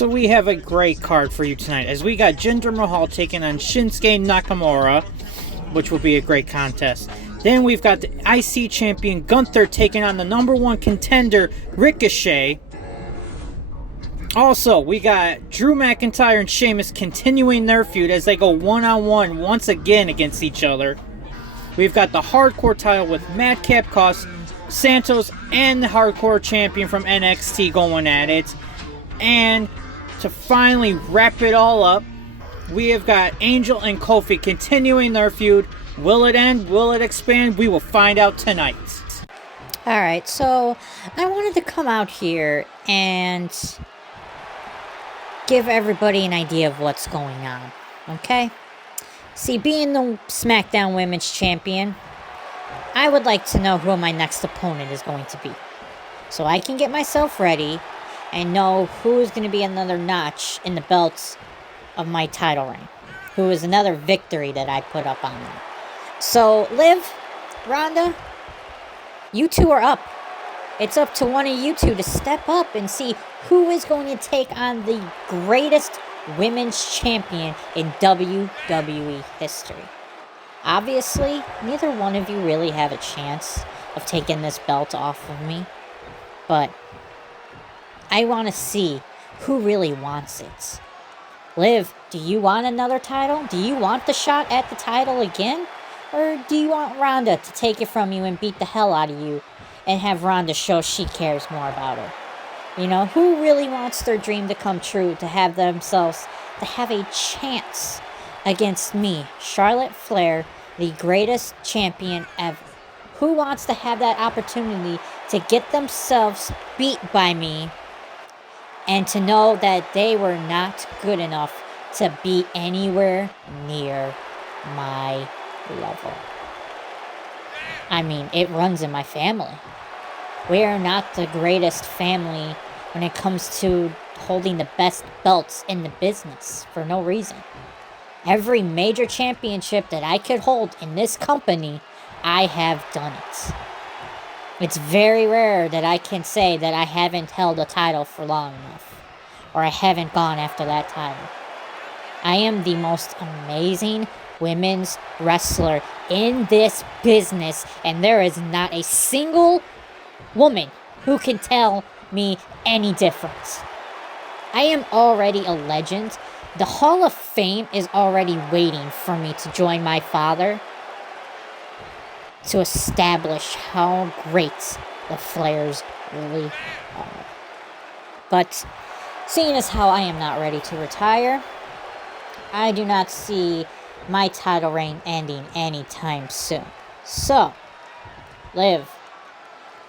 So we have a great card for you tonight, as we got Jinder Mahal taking on Shinsuke Nakamura, which will be a great contest. Then we've got the IC champion Gunther taking on the #1 contender Ricochet. Also, we got Drew McIntyre and Sheamus continuing their feud as they go one-on-one once again against each other. We've got the hardcore title with Madcap Cost, Santos, and the hardcore champion from NXT going at it. And to finally wrap it all up, we have got Angel and Kofi continuing their feud. Will it end? Will it expand? We will find out tonight. Alright, so I wanted to come out here and give everybody an idea of what's going on, okay? See, being the SmackDown Women's Champion, I would like to know who my next opponent is going to be, so I can get myself ready and know who is going to be another notch in the belts of my title reign, who is another victory that I put up on them. So, Liv, Ronda, you two are up. It's up to one of you two to step up and see who is going to take on the greatest women's champion in WWE history. Obviously, neither one of you really have a chance of taking this belt off of me, but I want to see who really wants it. Liv, do you want another title? Do you want the shot at the title again? Or do you want Ronda to take it from you and beat the hell out of you and have Ronda show she cares more about her? You know, who really wants their dream to come true, to have themselves, to have a chance against me, Charlotte Flair, the greatest champion ever? Who wants to have that opportunity to get themselves beat by me and to know that they were not good enough to be anywhere near my level? I mean, it runs in my family. We are not the greatest family when it comes to holding the best belts in the business for no reason. Every major championship that I could hold in this company, I have done it. It's very rare that I can say that I haven't held a title for long enough, or I haven't gone after that title. I am the most amazing women's wrestler in this business, and there is not a single woman who can tell me any difference. I am already a legend. The Hall of Fame is already waiting for me to join my father to establish how great the Flairs really are. But seeing as how I am not ready to retire, I do not see my title reign ending anytime soon. So, Liv,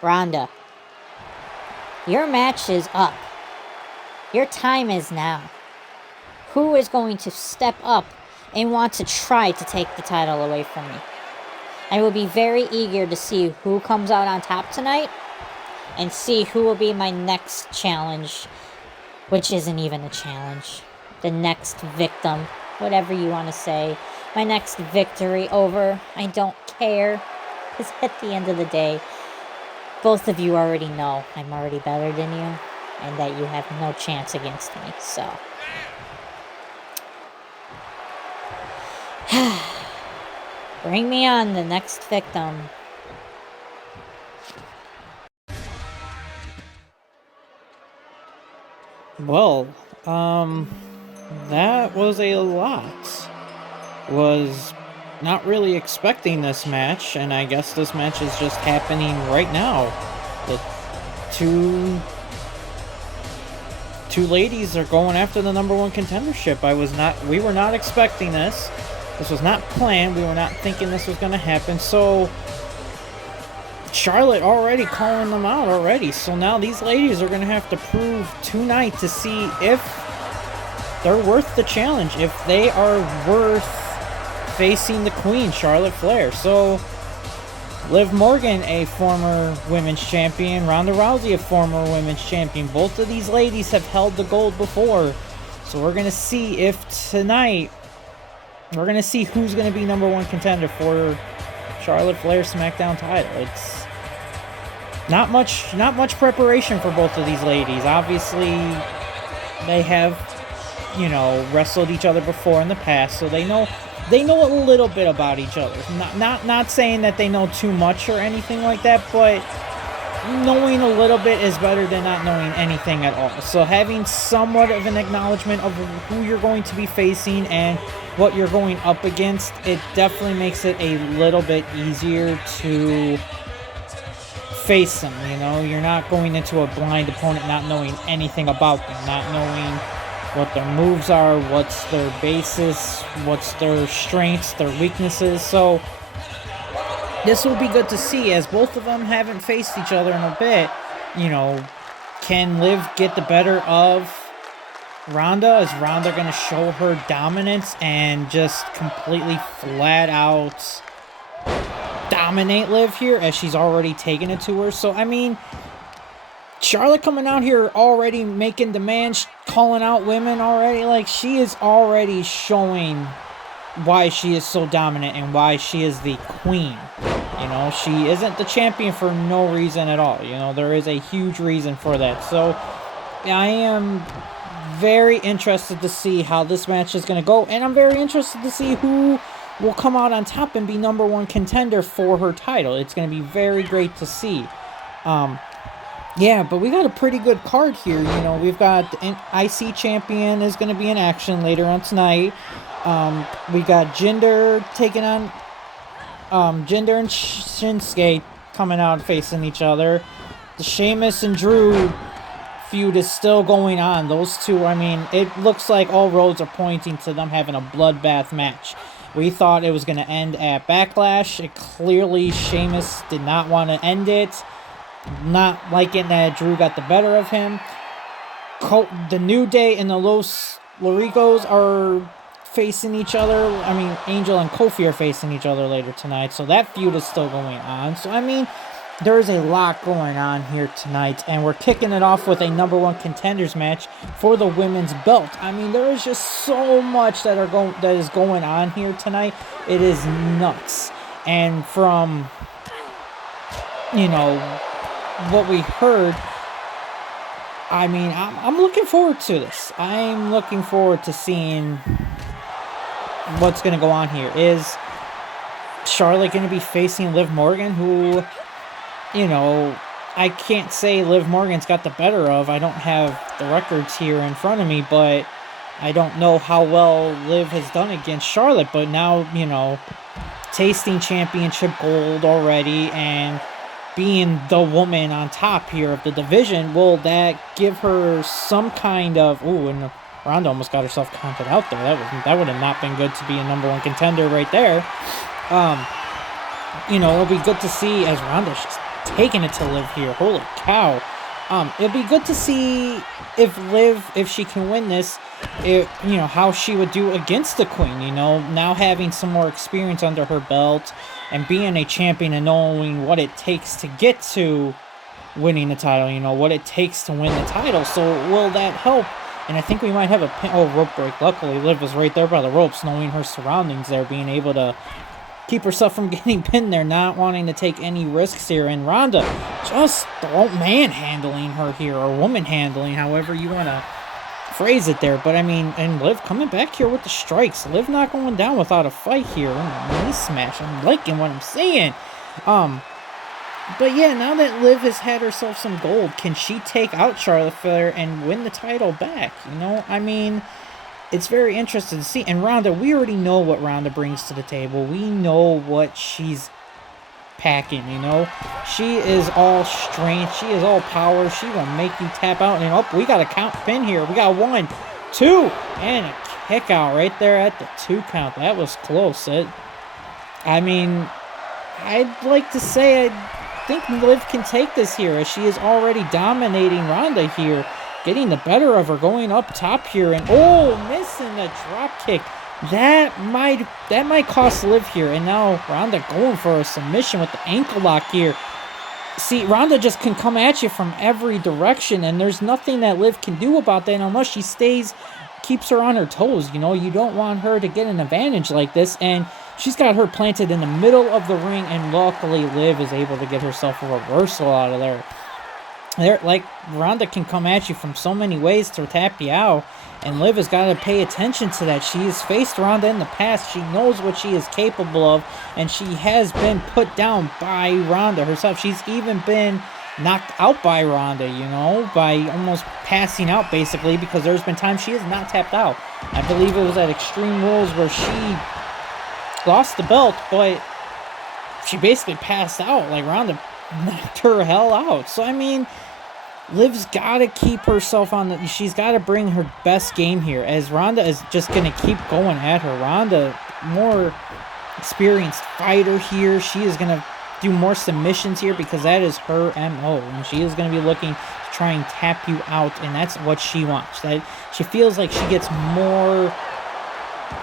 Ronda, your match is up. Your time is now. Who is going to step up and want to try to take the title away from me? I will be very eager to see who comes out on top tonight and see who will be my next challenge, which isn't even a challenge. The next victim, whatever you want to say. My next victory over, I don't care. Because at the end of the day, both of you already know I'm already better than you and that you have no chance against me, so. Bring me on, the next victim. Well, that was a lot. Was not really expecting this match, and I guess this match is just happening right now. The two ladies are going after the #1 contendership. We were not expecting this. This was not planned. We were not thinking this was going to happen. So Charlotte already calling them out already. So now these ladies are going to have to prove tonight to see if they're worth the challenge, if they are worth facing the queen, Charlotte Flair. So Liv Morgan, a former women's champion, Ronda Rousey, a former women's champion. Both of these ladies have held the gold before. So we're going to see if tonight, we're going to see who's going to be #1 contender for Charlotte Flair's SmackDown title. It's not much preparation for both of these ladies. Obviously, They have, wrestled each other before in the past, so they know a little bit about each other. Not saying that they know too much or anything like that, but knowing a little bit is better than not knowing anything at all. So having somewhat of an acknowledgement of who you're going to be facing and what you're going up against, it definitely makes it a little bit easier to face them. You're not going into a blind opponent not knowing anything about them, not knowing what their moves are, what's their basis, what's their strengths, their weaknesses. So this will be good to see, as both of them haven't faced each other in a bit. Can Liv get the better of Ronda? Is Ronda going to show her dominance and just completely flat out dominate Liv here, as she's already taken it to her? So, Charlotte coming out here already making demands, calling out women already. Like, she is already showing why she is so dominant and why she is the queen. She isn't the champion for no reason at all. There is a huge reason for that. So, I am very interested to see how this match is going to go. And I'm very interested to see who will come out on top and be number one contender for her title. It's going to be very great to see. Yeah, but we got a pretty good card here. We've got an IC champion is going to be in action later on tonight. We got Jinder taking on Jinder and Shinsuke coming out facing each other. The Sheamus and Drew feud is still going on. Those two, it looks like all roads are pointing to them having a bloodbath match. We thought it was going to end at Backlash. Clearly, Sheamus did not want to end it. Not liking that Drew got the better of him. The New Day and the Los Loricos are facing each other. Angel and Kofi are facing each other later tonight, so that feud is still going on. So, there is a lot going on here tonight, and we're kicking it off with a number one contenders match for the women's belt. There is just so much that is going on here tonight. It is nuts. And from, what we heard, I'm looking forward to this. I'm looking forward to seeing what's going to go on here. Is Charlotte going to be facing Liv Morgan, who, I can't say Liv Morgan's got the better of. I don't have the records here in front of me, but I don't know how well Liv has done against Charlotte. But now, tasting championship gold already and being the woman on top here of the division, will that give her some kind of... Ooh, and Ronda almost got herself counted out there. That would have not been good to be a number one contender right there. It'll be good to see as Ronda's just taking it to Liv here. Holy cow. It'll be good to see if Liv, if she can win this, how she would do against the queen. Now having some more experience under her belt and being a champion and knowing what it takes to get to winning the title, what it takes to win the title. So will that help? And I think we might have a rope break. Luckily, Liv was right there by the ropes, knowing her surroundings there, being able to keep herself from getting pinned there, not wanting to take any risks here. And Ronda just manhandling her here, or woman handling, however you want to phrase it there. But and Liv coming back here with the strikes. Liv not going down without a fight here. Knee smash. I'm liking what I'm seeing. But yeah, now that Liv has had herself some gold, can she take out Charlotte Flair and win the title back? It's very interesting to see. And Ronda, we already know what Ronda brings to the table. We know what she's packing, She is all strength. She is all power. She will make you tap out. And we got a count pin here. We got 1, 2, and a kick out right there at the 2 count. That was close. I'd like to say I think Liv can take this here, as she is already dominating Ronda here, getting the better of her, going up top here, and missing the drop kick. That might cost Liv here. And now Ronda going for a submission with the ankle lock here. See, Ronda just can come at you from every direction, and there's nothing that Liv can do about that unless she keeps her on her toes. You don't want her to get an advantage like this, and she's got her planted in the middle of the ring, and luckily Liv is able to get herself a reversal out of there. like Ronda can come at you from so many ways to tap you out, and Liv has got to pay attention to that. She has faced Ronda in the past. She knows what she is capable of, and she has been put down by Ronda herself. She's even been knocked out by Ronda, you know, by almost passing out basically, because there's been times she has not tapped out. I believe it was at Extreme Rules where she lost the belt, but she basically passed out. Like, Ronda knocked her hell out. So, I mean, Liv's got to keep herself on the... She's got to bring her best game here, as Ronda is just going to keep going at her. Ronda, more experienced fighter here. She is going to do more submissions here because that is her MO. And she is going to be looking to try and tap you out, and that's what she wants. That she feels like she gets more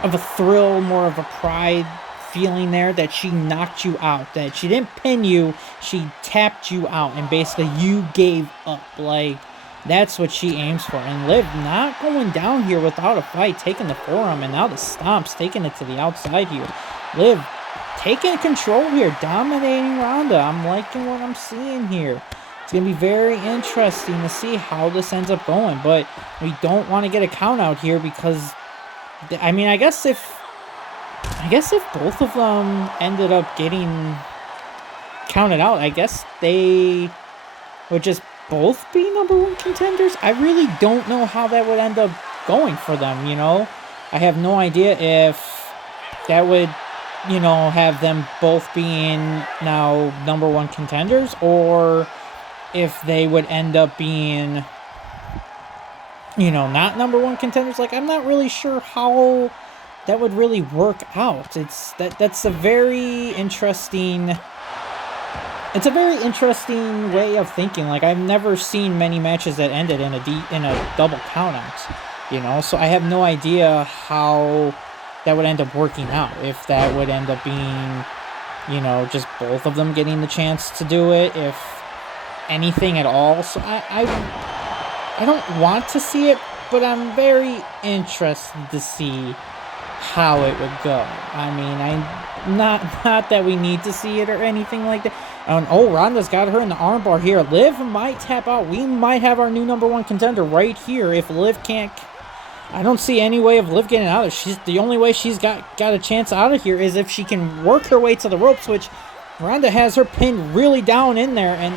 of a thrill, more of a pride feeling there, that she knocked you out, that she didn't pin you, she tapped you out, and basically you gave up. Like, that's what she aims for. And Liv not going down here without a fight, taking the forearm, and now the stomps, taking it to the outside here. Liv taking control here, dominating Ronda. I'm liking what I'm seeing here. It's going to be very interesting to see how this ends up going, but we don't want to get a count out here because, I mean, I guess if both of them ended up getting counted out, I guess they would just both be #1 contenders. I really don't know how that would end up going for them, you know? I have no idea if that would, you know, have them both being now #1 contenders, or if they would end up being, you know, not #1 contenders. Like, I'm not really sure how that would really work out. That's a very interesting... It's a very interesting way of thinking. Like, I've never seen many matches that ended in a double countout, you know? So I have no idea how that would end up working out. If that would end up being, you know, just both of them getting the chance to do it, if anything at all. So I don't want to see it, but I'm very interested to see how it would go. I mean, not that we need to see it or anything like that. Oh, Ronda's got her in the armbar here. Liv might tap out. We might have our new #1 contender right here if Liv can't... I don't see any way of Liv getting out of it. The only way she's got a chance out of here is if she can work her way to the ropes, which Ronda has her pinned really down in there, and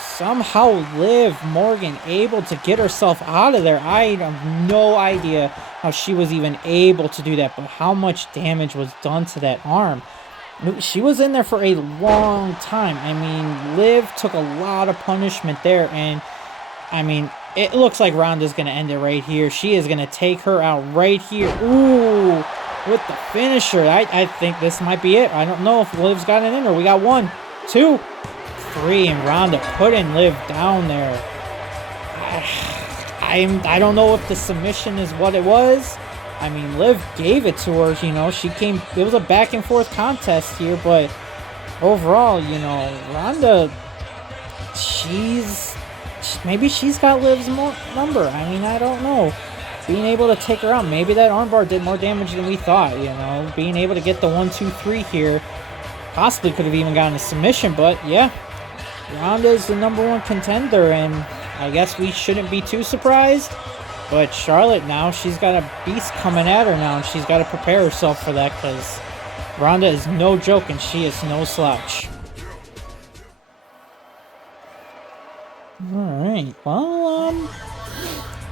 somehow Liv Morgan able to get herself out of there. I have no idea how she was even able to do that, but how much damage was done to that arm. She was in there for a long time. I mean, Liv took a lot of punishment there, and I mean, it looks like Ronda's going to end it right here. She is going to take her out right here. Ooh, with the finisher. I think this might be it. I don't know if Liv's got it in her. We got 1, 2, 3, and Ronda putting Liv down there. I don't know if the submission is what it was. I mean, Liv gave it to her, you know. It was a back and forth contest here, but overall, you know, Ronda, maybe she's got Liv's number. I mean, I don't know. Being able to take her out, maybe that armbar did more damage than we thought, you know. Being able to get the 1, 2, 3 here, possibly could have even gotten a submission, but yeah, Ronda's the #1 contender, and I guess we shouldn't be too surprised. But Charlotte now, she's got a beast coming at her now, and she's got to prepare herself for that, because Ronda is no joke, and she is no slouch. Alright, well,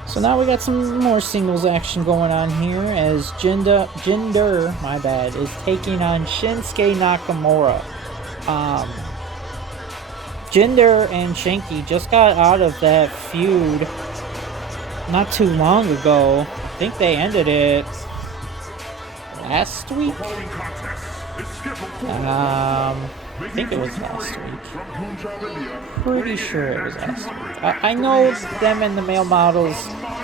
so now we got some more singles action going on here, as Jinder, is taking on Shinsuke Nakamura. Jinder and Shanky just got out of that feud not too long ago. I think they ended it last week. I think it was last week. Pretty sure it was last week. I know them and the male models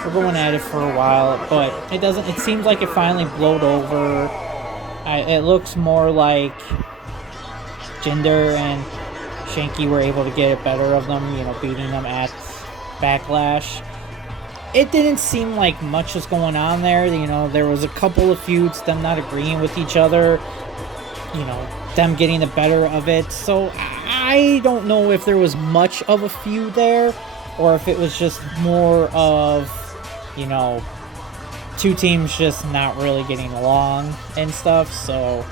were going at it for a while, but it seems like it finally blowed over. It looks more like Jinder and Shanky were able to get it better of them, you know, beating them at Backlash. It didn't seem like much was going on there. You know, there was a couple of feuds, them not agreeing with each other, you know, them getting the better of it. So I don't know if there was much of a feud there, or if it was just more of, you know, two teams just not really getting along and stuff. So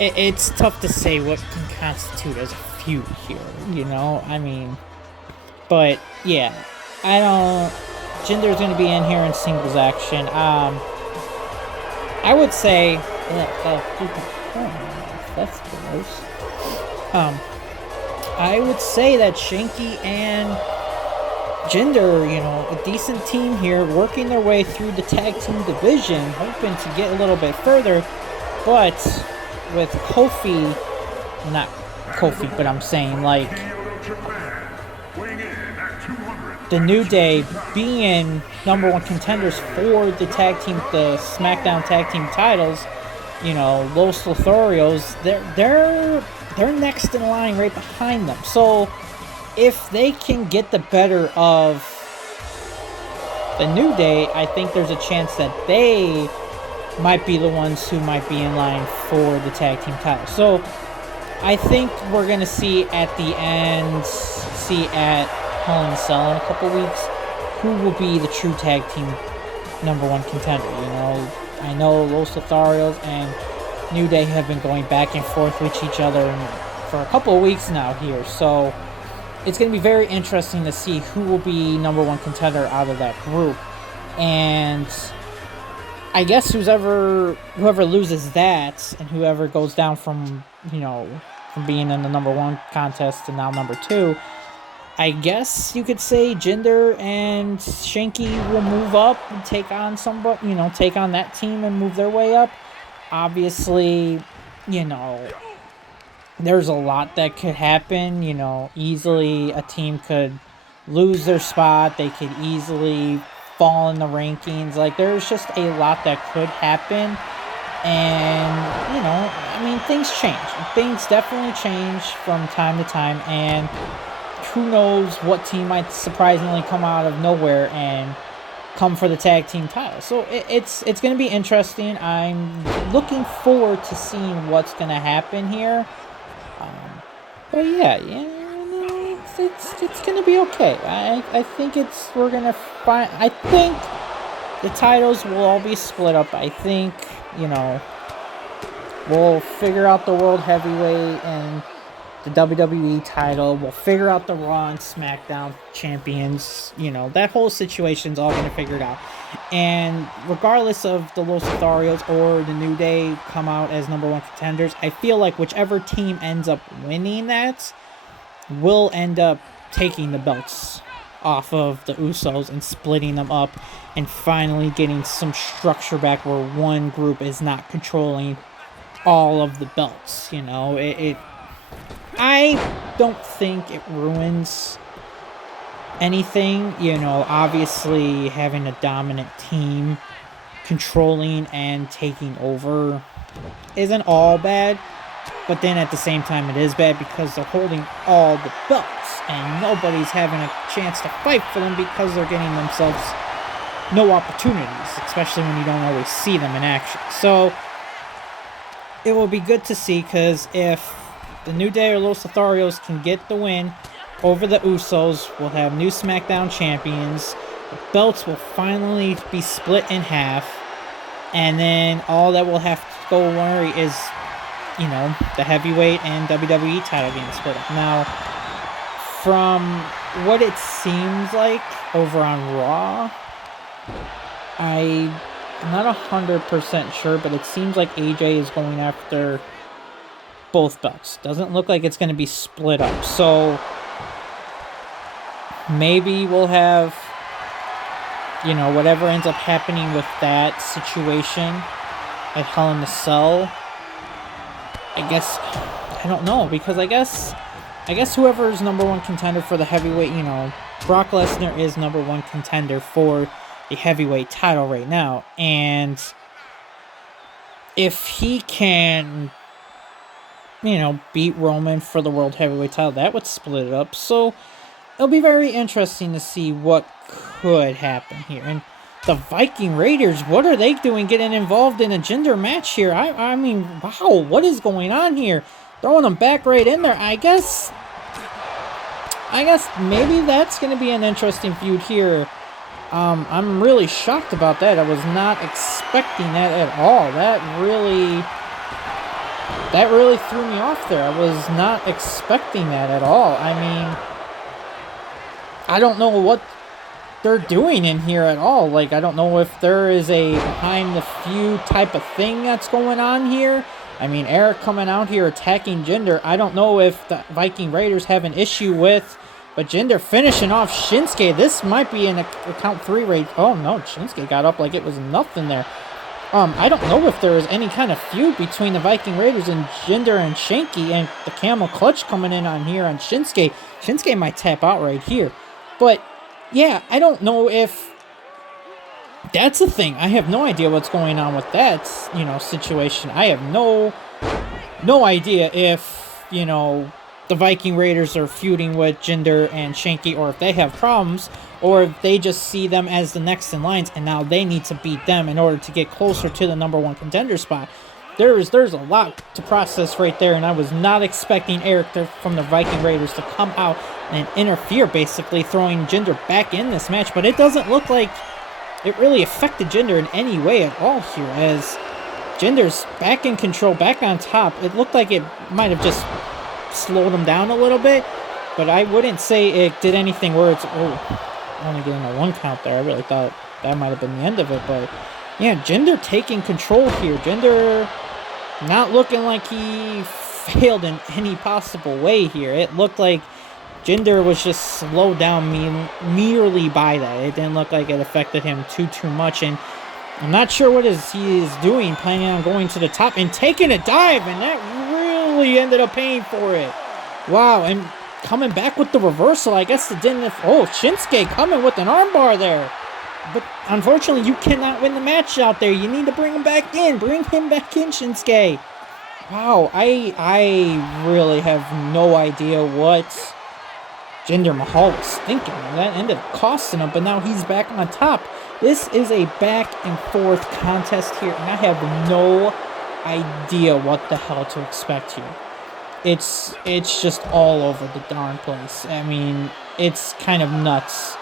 it's tough to say what can constitute as a feud here, you know? I mean, but yeah, I don't. Jinder's going to be in here in singles action. I would say. That's gross. I would say that Shanky and Jinder, you know, a decent team here, working their way through the tag team division, hoping to get a little bit further, but with Kofi, not Kofi, but I'm saying, like, the New Day being #1 contenders for the SmackDown tag team titles, you know, Los Lotharios, they're next in line right behind them. So if they can get the better of the New Day, I think there's a chance that they might be the ones who might be in line for the tag team titles. So I think we're going to see at the end, at Hell in a Cell in a couple weeks, who will be the true tag team #1 contender. You know, I know Los Lotharios and New Day have been going back and forth with each other for a couple of weeks now here. So it's going to be very interesting to see who will be #1 contender out of that group. And I guess whoever loses that, and whoever goes down from, you know, from being in the #1 contest to now #2, I guess you could say Jinder and Shanky will move up and take on somebody, you know, take on that team and move their way up. Obviously, you know, there's a lot that could happen. You know, easily a team could lose their spot. They could easily fall in the rankings. Like, there's just a lot that could happen. And, you know, I mean, things change. Things definitely change from time to time. And who knows what team might surprisingly come out of nowhere and come for the tag team title. So it's going to be interesting. I'm looking forward to seeing what's going to happen here. But yeah, it's going to be okay. I think we're going to find, I think the titles will all be split up. I think, you know, we'll figure out the World Heavyweight and the WWE title. We'll figure out the Raw and SmackDown champions. You know, that whole situation's all going to figure it out. And regardless of the Los Lotharios or the New Day come out as #1 contenders, I feel like whichever team ends up winning that will end up taking the belts off of the Usos and splitting them up and finally getting some structure back where one group is not controlling all of the belts. You know, I don't think it ruins anything. You know, obviously having a dominant team controlling and taking over isn't all bad, but then at the same time it is bad because they're holding all the belts and nobody's having a chance to fight for them because they're getting themselves no opportunities, especially when you don't always see them in action. So it will be good to see, because if the New Day or Los Lotharios can get the win over the Usos, we'll have new SmackDown champions. The belts will finally be split in half. And then all that will have to go worry is, you know, the heavyweight and WWE title being split up. Now, from what it seems like over on Raw, I'm not 100% sure, but it seems like AJ is going after both belts. Doesn't look like it's going to be split up. So maybe we'll have, you know, whatever ends up happening with that situation at Hell in a Cell. I guess, I don't know, because I guess whoever is #1 contender for the heavyweight, you know, Brock Lesnar is #1 contender for the heavyweight title right now. And if he can, you know, beat Roman for the World Heavyweight title, that would split it up. So it'll be very interesting to see what could happen here. And the Viking Raiders, what are they doing getting involved in a gender match here? I mean, wow, what is going on here? Throwing them back right in there. I guess maybe that's going to be an interesting feud here. I'm really shocked about that. I was not expecting that at all. That really threw me off there. I was not expecting that at all. I mean, I don't know what they're doing in here at all. Like, I don't know if there is a behind the feud type of thing that's going on here. I mean, Eric coming out here attacking Jinder. I don't know if the Viking Raiders have an issue with, but Jinder finishing off Shinsuke. This might be in a count 3 rate. Oh no, Shinsuke got up like it was nothing there. I don't know if there is any kind of feud between the Viking Raiders and Jinder and Shanky, and the camel clutch coming in on here on Shinsuke. Shinsuke might tap out right here. But yeah, I don't know if that's the thing. I have no idea what's going on with that, situation. I have no idea if, the Viking Raiders are feuding with Jinder and Shanky, or if they have problems, or if they just see them as the next in lines, and now they need to beat them in order to get closer to the number 1 contender spot. There's a lot to process right there, and I was not expecting Eric from the Viking Raiders to come out and interfere, basically throwing Jinder back in this match, but it doesn't look like it really affected Jinder in any way at all here, as Jinder's back in control, back on top. It looked like it might have just slowed him down a little bit, but I wouldn't say it did anything where it's only getting a 1 count there. I really thought that might have been the end of it, but yeah, Jinder taking control here. Jinder not looking like he failed in any possible way here. It looked like Jinder was just slowed down merely by that. It didn't look like it affected him too much, and I'm not sure what he is doing, planning on going to the top and taking a dive, and that really ended up paying for it. Wow, and coming back with the reversal. I guess it didn't. Shinsuke coming with an armbar there. But unfortunately, you cannot win the match out there. You need to bring him back in. Bring him back in, Shinsuke. Wow, I really have no idea what Jinder Mahal was thinking. That ended up costing him, but now he's back on top. This is a back and forth contest here, and I have no idea what the hell to expect here. It's just all over the darn place. I mean, it's kind of nuts.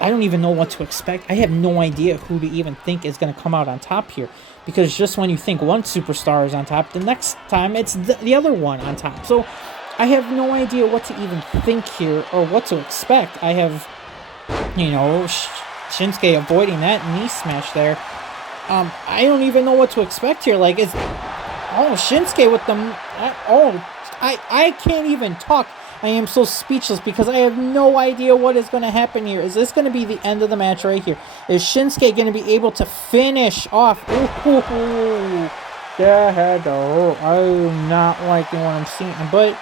I don't even know what to expect. I have no idea who to even think is going to come out on top here, because just when you think one superstar is on top, the next time it's the other one on top. So I have no idea what to even think here or what to expect. I have, Shinsuke avoiding that knee smash there. I don't even know what to expect here. Like, Shinsuke with the... I can't even talk. I am so speechless because I have no idea what is going to happen here. Is this going to be the end of the match right here? Is Shinsuke going to be able to finish off? That had to hurt. I'm not liking what I'm seeing. But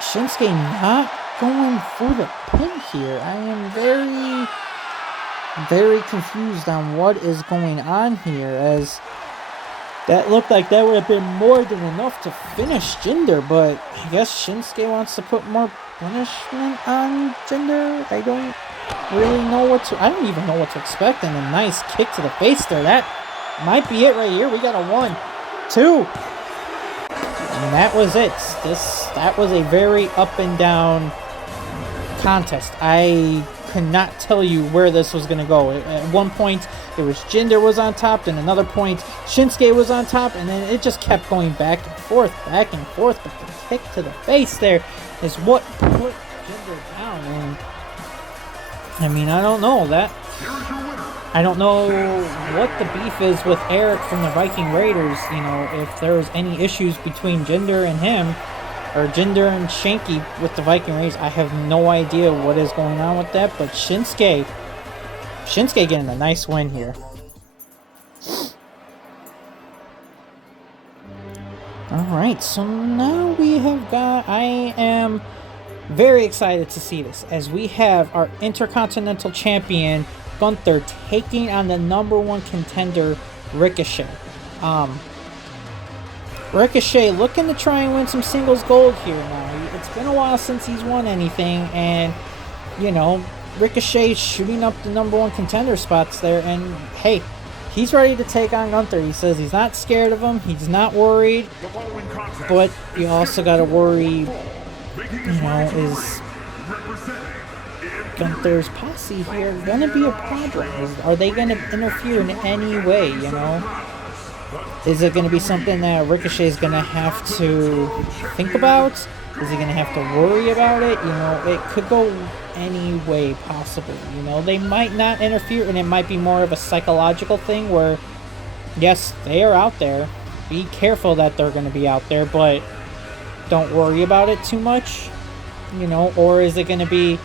Shinsuke not going for the pin here. I am very, very confused on what is going on here, as that looked like that would have been more than enough to finish Jinder, but I guess Shinsuke wants to put more punishment on Jinder. I don't really know I don't even know what to expect, and a nice kick to the face there. That might be it right here. We got a 1, 2. And that was it. That was a very up and down contest. I could not tell you where this was going to go. At one point, it was Jinder was on top, then another point, Shinsuke was on top, and then it just kept going back and forth. But the kick to the face there is what put Jinder down. And I mean, I don't know that. I don't know what the beef is with Eric from the Viking Raiders. If there's any issues between Jinder and him, or Jinder and Shanky with the Viking Raiders. I have no idea what is going on with that, but Shinsuke getting a nice win here. Alright, so now we have got... I am very excited to see this, as we have our Intercontinental Champion, Gunther, taking on the number 1 contender, Ricochet. Ricochet looking to try and win some singles gold here now. It's been a while since he's won anything, and, Ricochet shooting up the number 1 contender spots there, and hey, he's ready to take on Gunther. He says he's not scared of him. He's not worried. But you also got to worry, is Gunther's posse here going to be a problem? Are they going to interfere in any way, Is it going to be something that Ricochet is going to have to think about? Is he going to have to worry about it? It could go any way possible. They might not interfere, and it might be more of a psychological thing where, yes, they are out there. Be careful that they're going to be out there, but don't worry about it too much, Or is it going to be,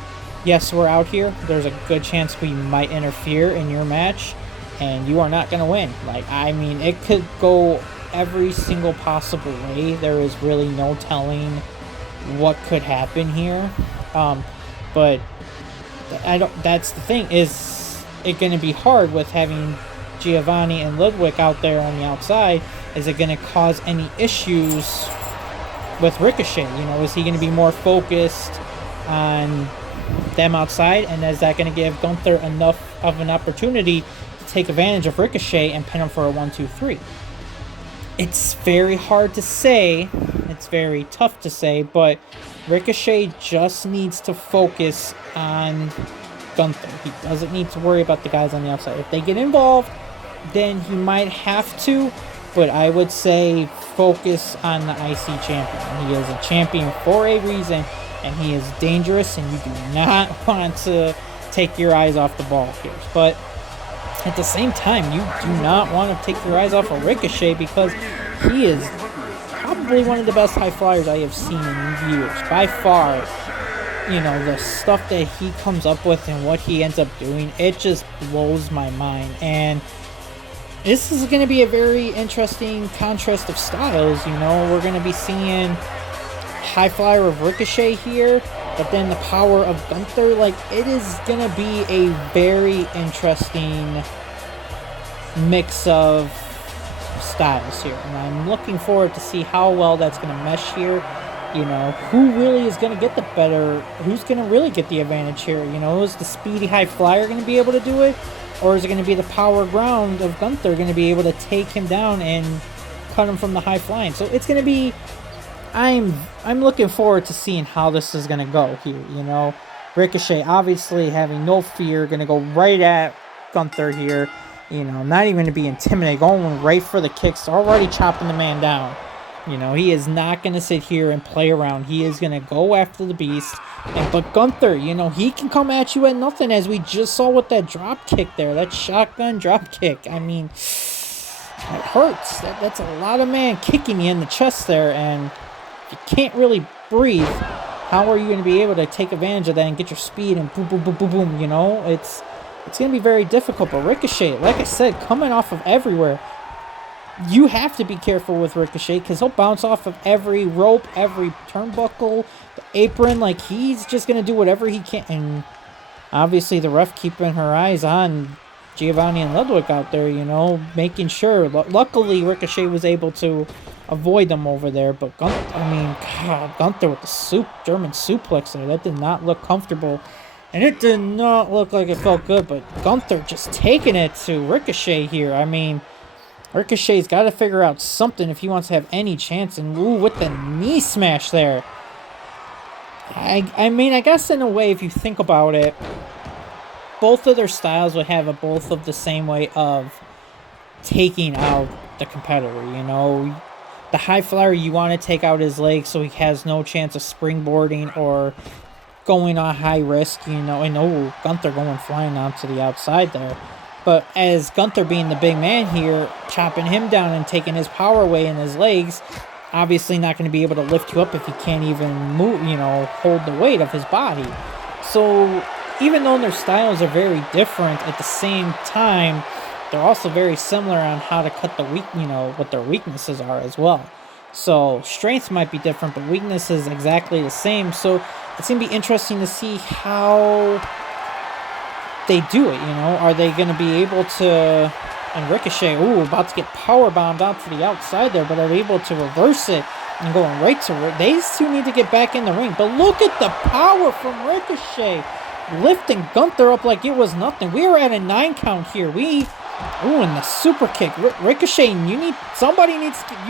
yes, we're out here. There's a good chance we might interfere in your match, and you are not going to win. It could go every single possible way. There is really no telling what could happen here. But that's the thing. Is it going to be hard with having Giovanni and Ludwig out there on the outside? Is it going to cause any issues with Ricochet? Is he going to be more focused on them outside? And is that going to give Gunther enough of an opportunity to take advantage of Ricochet and pin him for a 1-2-3? It's very hard to say. It's very tough to say, but Ricochet just needs to focus on Gunther. He doesn't need to worry about the guys on the outside. If they get involved, then he might have to, but I would say focus on the IC champion. He is a champion for a reason, and he is dangerous, and you do not want to take your eyes off the ball here. But at the same time, you do not want to take your eyes off of Ricochet, because he is probably one of the best high flyers I have seen in years. By far, the stuff that he comes up with and what he ends up doing, it just blows my mind. And this is going to be a very interesting contrast of styles. We're going to be seeing high flyer of Ricochet here, but then the power of Gunther. It is going to be a very interesting mix of styles here, and I'm looking forward to see how well that's going to mesh here. Who really is going to get the better, who's going to really get the advantage here? Is the speedy high flyer going to be able to do it, or is it going to be the power ground of Gunther going to be able to take him down and cut him from the high flying? So it's going to be, I'm looking forward to seeing how this is going to go here. Ricochet obviously having no fear, going to go right at Gunther here. Not even to be intimidated, going right for the kicks, already chopping the man down. He is not going to sit here and play around. He is going to go after the beast. But Gunther, he can come at you at nothing, as we just saw with that drop kick there, that shotgun drop kick. It hurts. That's a lot of man kicking you in the chest there, and you can't really breathe. How are you going to be able to take advantage of that and get your speed and boom, boom, boom, boom, boom, It's going to be very difficult, but Ricochet, like I said, coming off of everywhere, you have to be careful with Ricochet, because he'll bounce off of every rope, every turnbuckle, the apron. He's just going to do whatever he can. And obviously the ref keeping her eyes on Giovanni and Ludwig out there, making sure. Luckily, Ricochet was able to avoid them over there, but Gunther with the German suplex there, that did not look comfortable. And it did not look like it felt good, but Gunther just taking it to Ricochet here. Ricochet's got to figure out something if he wants to have any chance. And with the knee smash there. I guess in a way, if you think about it, both of their styles would have both of the same way of taking out the competitor, The high flyer, you want to take out his legs so he has no chance of springboarding or going on high risk, and Gunther going flying onto the outside there. But as Gunther being the big man here, chopping him down and taking his power away in his legs, obviously not going to be able to lift you up if he can't even move, hold the weight of his body. So even though their styles are very different, at the same time, they're also very similar on how to cut what their weaknesses are as well. So strengths might be different, but weaknesses exactly the same. So it's going to be interesting to see how they do it, Are they going to be able to... And Ricochet, about to get powerbombed out to the outside there, but are able to reverse it and going right to... These two need to get back in the ring. But look at the power from Ricochet. Lifting Gunther up like it was nothing. We are at a 9 count here. We Ooh, and the super kick. Ricochet, you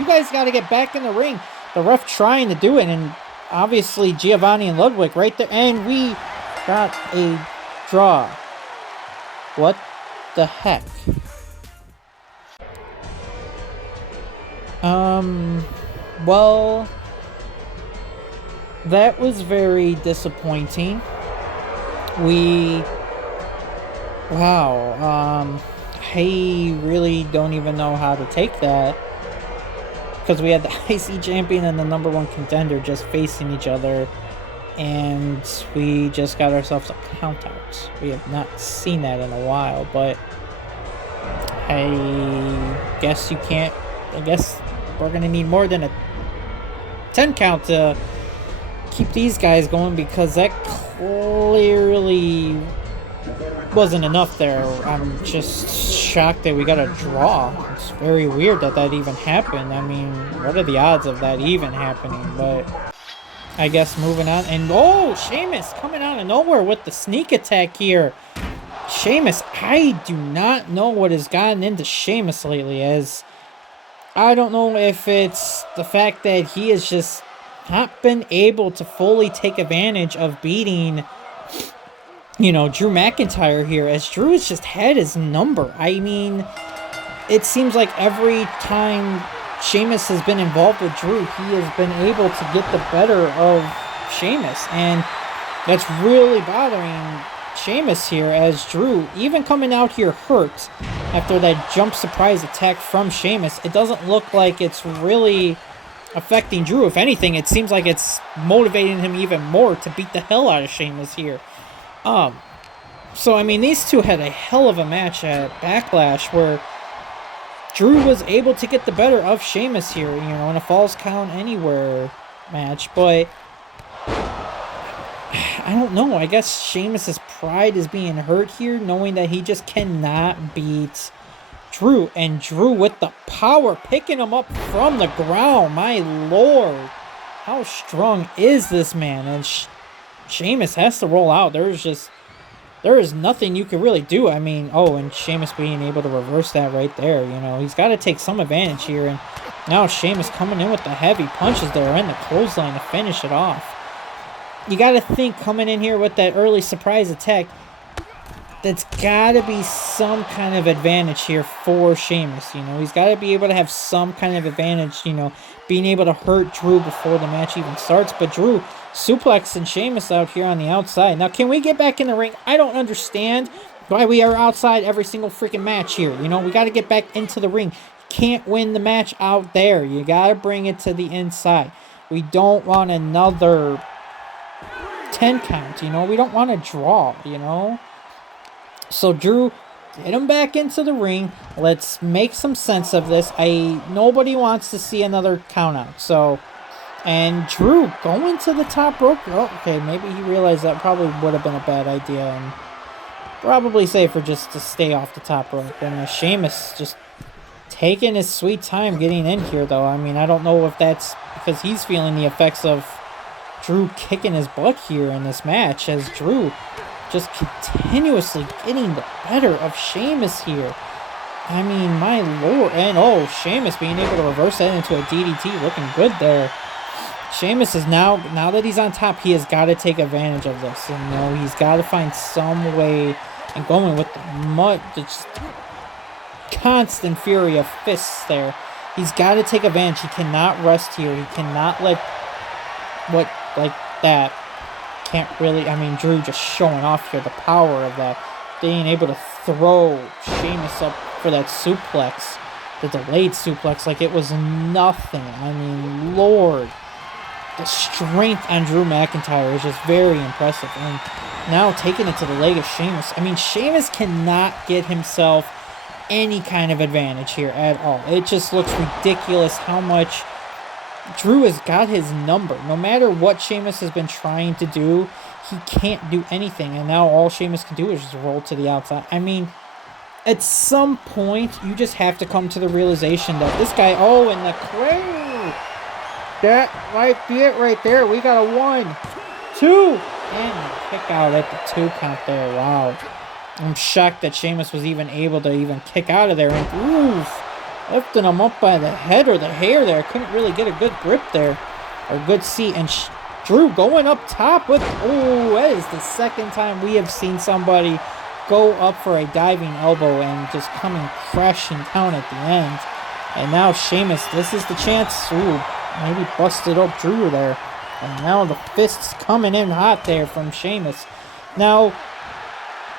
guys got to get back in the ring. The ref trying to do it, and obviously Giovanni and Ludwig right there. And we got a draw. What the heck? Well, that was very disappointing. Wow, I really don't even know how to take that. Because we had the IC champion and the #1 contender just facing each other. And we just got ourselves a count out. We have not seen that in a while, but I guess we're going to need more than a 10 count to keep these guys going, because that clearly wasn't enough there. I'm just shocked that we got a draw. It's very weird that even happened. I mean, what are the odds of that even happening? But I guess moving on. And Sheamus coming out of nowhere with the sneak attack here. Sheamus, I do not know what has gotten into Sheamus lately, as I don't know if it's the fact that he has just not been able to fully take advantage of beating, Drew McIntyre here, as Drew has just had his number. I mean, it seems like every time Sheamus has been involved with Drew, he has been able to get the better of Sheamus, and that's really bothering Sheamus here, as Drew, even coming out here hurt after that jump surprise attack from Sheamus, it doesn't look like it's really affecting Drew. If anything, it seems like it's motivating him even more to beat the hell out of Sheamus here. So I mean, these two had a hell of a match at Backlash where Drew was able to get the better of Sheamus here, in a Falls Count Anywhere match, but I don't know. I guess Sheamus's pride is being hurt here, knowing that he just cannot beat Drew. And Drew with the power, picking him up from the ground. My lord. How strong is this man? And Sheamus has to roll out. There is nothing you can really do. I mean, and Sheamus being able to reverse that right there. He's got to take some advantage here. And now Sheamus coming in with the heavy punches there and the clothesline to finish it off. You got to think, coming in here with that early surprise attack, that's got to be some kind of advantage here for Sheamus. He's got to be able to have some kind of advantage, being able to hurt Drew before the match even starts. But Drew suplexing Sheamus out here on the outside. Now, can we get back in the ring? I don't understand why we are outside every single freaking match here. We got to get back into the ring. Can't win the match out there. You got to bring it to the inside. We don't want another 10 count, we don't want to draw, So Drew, get him back into the ring. Let's make some sense of this. Nobody wants to see another count out. So, and Drew going to the top rope. Oh, okay, maybe he realized that probably would have been a bad idea, and probably safer just to stay off the top rope. And Sheamus just taking his sweet time getting in here, though. I mean, I don't know if that's because he's feeling the effects of Drew kicking his butt here in this match, as Drew just continuously getting the better of Sheamus here. I mean, my lord. And Sheamus being able to reverse that into a DDT, looking good there. Sheamus is now that he's on top, he has got to take advantage of this. And he's got to find some way, and going with the just constant fury of fists there. He's got to take advantage. He cannot rest here. He cannot let that. Can't really, Drew just showing off here the power of that. Being able to throw Sheamus up for that suplex, the delayed suplex, like it was nothing. Lord. The strength on Drew McIntyre is just very impressive. And now taking it to the leg of Sheamus. Sheamus cannot get himself any kind of advantage here at all. It just looks ridiculous how much Drew has got his number. No matter what Sheamus has been trying to do, he can't do anything. And now all Sheamus can do is just roll to the outside. At some point, you just have to come to the realization that this guy, and the crane, that might be it right there. We got a 1, 2, and kick out at the 2 count there. Wow. I'm shocked that Sheamus was even able to even kick out of there. And oof, lifting him up by the head or the hair there. Couldn't really get a good grip there. Or good seat. And Drew going up top with... Oh, that is the second time we have seen somebody go up for a diving elbow and just coming crashing down at the end. And now Sheamus, this is the chance. Ooh, maybe busted up Drew there. And now the fists coming in hot there from Sheamus. Now,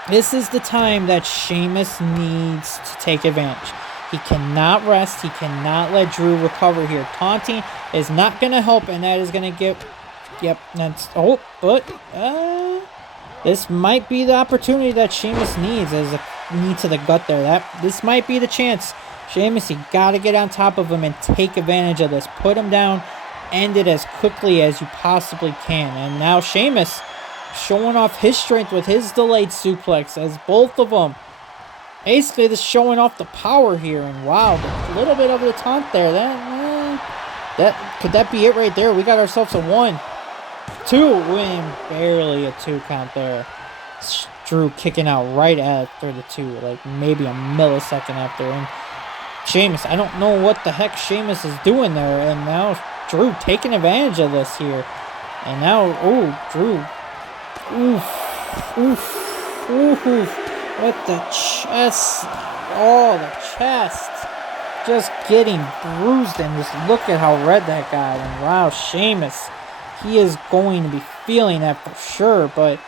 this is the time that Sheamus needs to take advantage. He cannot rest. He cannot let Drew recover here. Taunting is not going to help, and that is going to get... Yep, that's... Oh, but... this might be the opportunity that Sheamus needs as a knee to the gut there. This might be the chance. Sheamus, you got to get on top of him and take advantage of this. Put him down. End it as quickly as you possibly can. And now Sheamus showing off his strength with his delayed suplex as both of them basically just showing off the power here. And wow, a little bit of the taunt there. Could that be it right there? We got ourselves a 1, 2 win, barely a 2 count there. Drew kicking out right after the 2, like maybe a millisecond after. And Sheamus, I don't know what the heck Sheamus is doing there. And now Drew taking advantage of this here. And now, oh, Drew. Oof. With the chest. Oh, the chest. Just getting bruised. And just look at how red that got. And wow, Sheamus. He is going to be feeling that for sure. But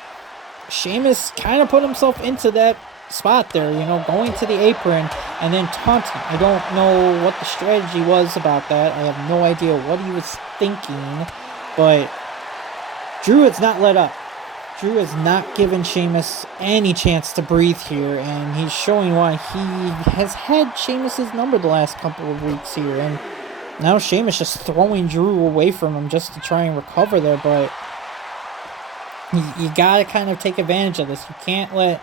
Sheamus kind of put himself into that spot there, you know, going to the apron and then taunting. I don't know what the strategy was about that. I have no idea what he was thinking. But Drew has not let up. Drew has not given Sheamus any chance to breathe here, and he's showing why he has had Sheamus's number the last couple of weeks here. And now Sheamus just throwing Drew away from him just to try and recover there, but you gotta kind of take advantage of this. You can't let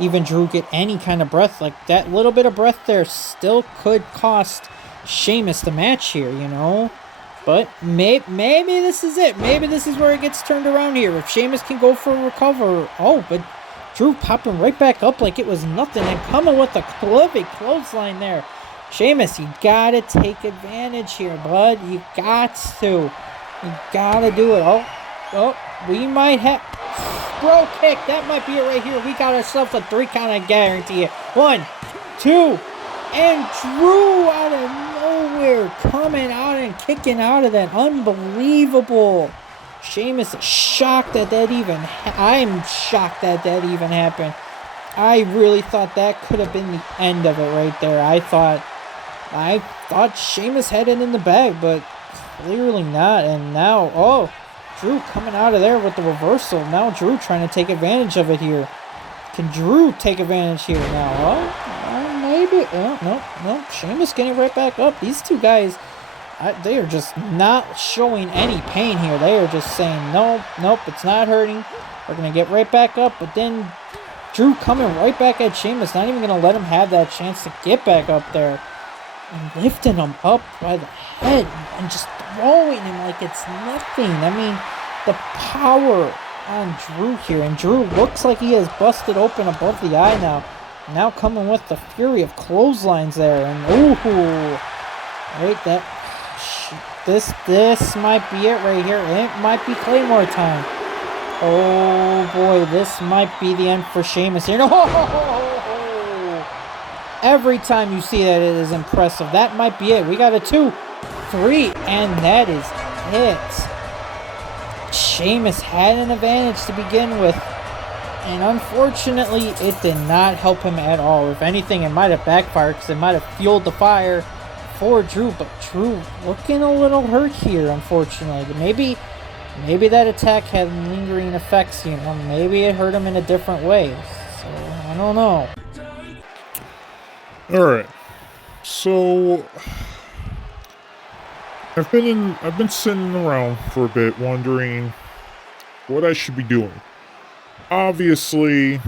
even Drew get any kind of breath. Like that little bit of breath there still could cost Sheamus the match here, you know. But maybe this is it. Maybe this is where it gets turned around here. If Sheamus can go for a recover. Oh, but Drew popping right back up like it was nothing and coming with a clothesline there. Sheamus, you gotta take advantage here, bud. You got to. You gotta do it. Oh, we might have... Bro kick. That might be it right here. We got ourselves a 3 count, I guarantee you. 1, 2, and Drew out of nowhere coming out and kicking out of that. Unbelievable. Sheamus is shocked that even... I'm shocked that even happened. I really thought that could have been the end of it right there. I thought Sheamus had it in the bag, but clearly not. And now, oh, Drew coming out of there with the reversal. Now Drew trying to take advantage of it here. Can Drew take advantage here now? Oh, maybe. Oh, no. Sheamus getting right back up. These two guys, they are just not showing any pain here. They are just saying, nope, it's not hurting. We're going to get right back up. But then Drew coming right back at Sheamus, not even going to let him have that chance to get back up there. And lifting him up by the head and just throwing him like it's nothing. I mean, the power on Drew here. And Drew looks like he has busted open above the eye now. Now coming with the fury of clotheslines there. And ooh, right, this might be it right here. It might be Claymore time. Oh boy, this might be the end for Sheamus here. No! Every time you see that, it is impressive. That might be it. We got a 2, 3, and that is it. Sheamus had an advantage to begin with, and unfortunately, it did not help him at all. If anything, it might have backfired because it might have fueled the fire for Drew, but Drew looking a little hurt here, unfortunately. Maybe that attack had lingering effects, you know. Maybe it hurt him in a different way. So, I don't know. Alright, so I've been sitting around for a bit wondering what I should be doing. Obviously,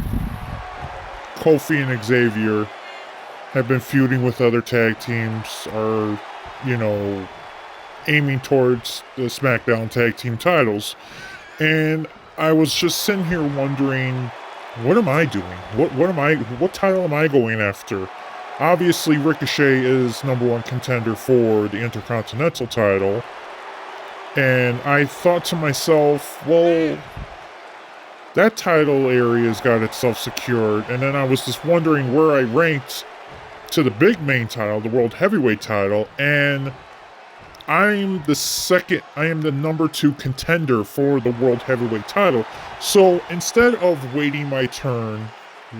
Kofi and Xavier have been feuding with other tag teams, are, you know, aiming towards the SmackDown tag team titles. And I was just sitting here wondering what am I doing? What title am I going after? Obviously, Ricochet is number one contender for the Intercontinental title. And I thought to myself, well, that title area's got itself secured. And then I was just wondering where I ranked to the big main title, the World Heavyweight title. And I am the number 2 contender for the World Heavyweight title. So instead of waiting my turn,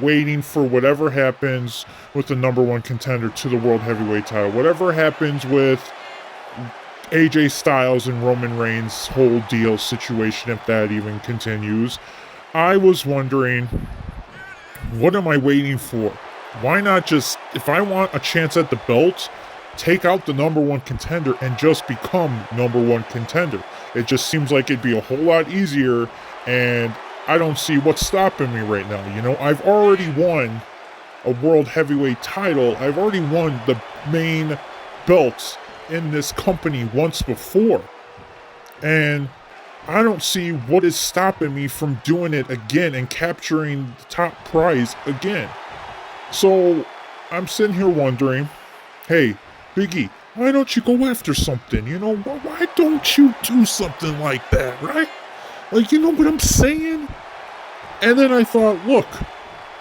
waiting for whatever happens with the number 1 contender to the World Heavyweight title, whatever happens with AJ Styles and Roman Reigns' whole deal situation, if that even continues, I was wondering, what am I waiting for? Why not just, if I want a chance at the belt, take out the number 1 contender and just become number 1 contender? It just seems like it'd be a whole lot easier, and I don't see what's stopping me right now. You know, I've already won a World Heavyweight title. I've already won the main belts in this company once before. And I don't see what is stopping me from doing it again and capturing the top prize again. So I'm sitting here wondering, hey, Big E, why don't you go after something? You know, why don't you do something like that, right? Like, you know what I'm saying? And then I thought, look,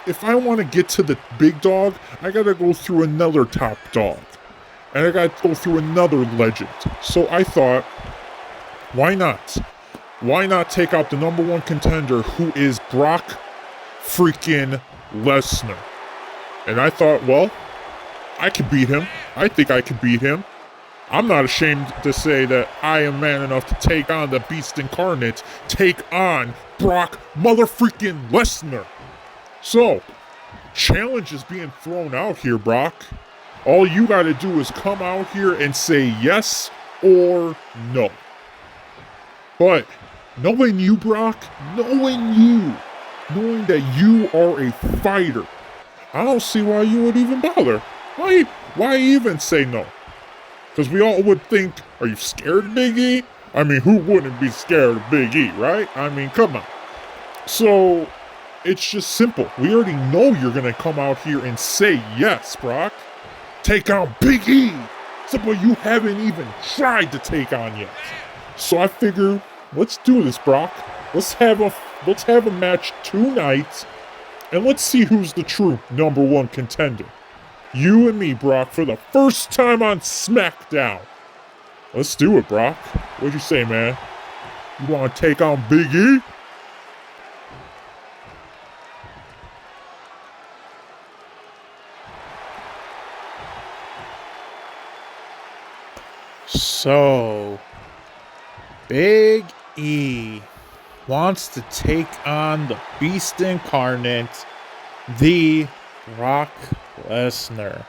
if I want to get to the big dog, I gotta go through another top dog. And I gotta go through another legend. So I thought, why not? Why not take out the number 1 contender, who is Brock freaking Lesnar? And I thought, well, I could beat him. I think I could beat him. I'm not ashamed to say that I am man enough to take on the Beast Incarnate, take on Brock motherfreaking Lesnar. So, challenge is being thrown out here, Brock. All you gotta do is come out here and say yes or no. But, knowing you, Brock, knowing that you are a fighter, I don't see why you would even bother. Why even say no? Because we all would think, are you scared of Big E? I mean, who wouldn't be scared of Big E, right? I mean, come on. So, it's just simple. We already know you're going to come out here and say yes, Brock. Take on Big E. Somebody you haven't even tried to take on yet. So I figure, let's do this, Brock. Let's have a match tonight, and let's see who's the true number 1 contender. You and me, Brock, for the first time on SmackDown. Let's do it, Brock. What'd you say, man? You want to take on Big E? So, Big E wants to take on the Beast Incarnate, the Brock Lesnar.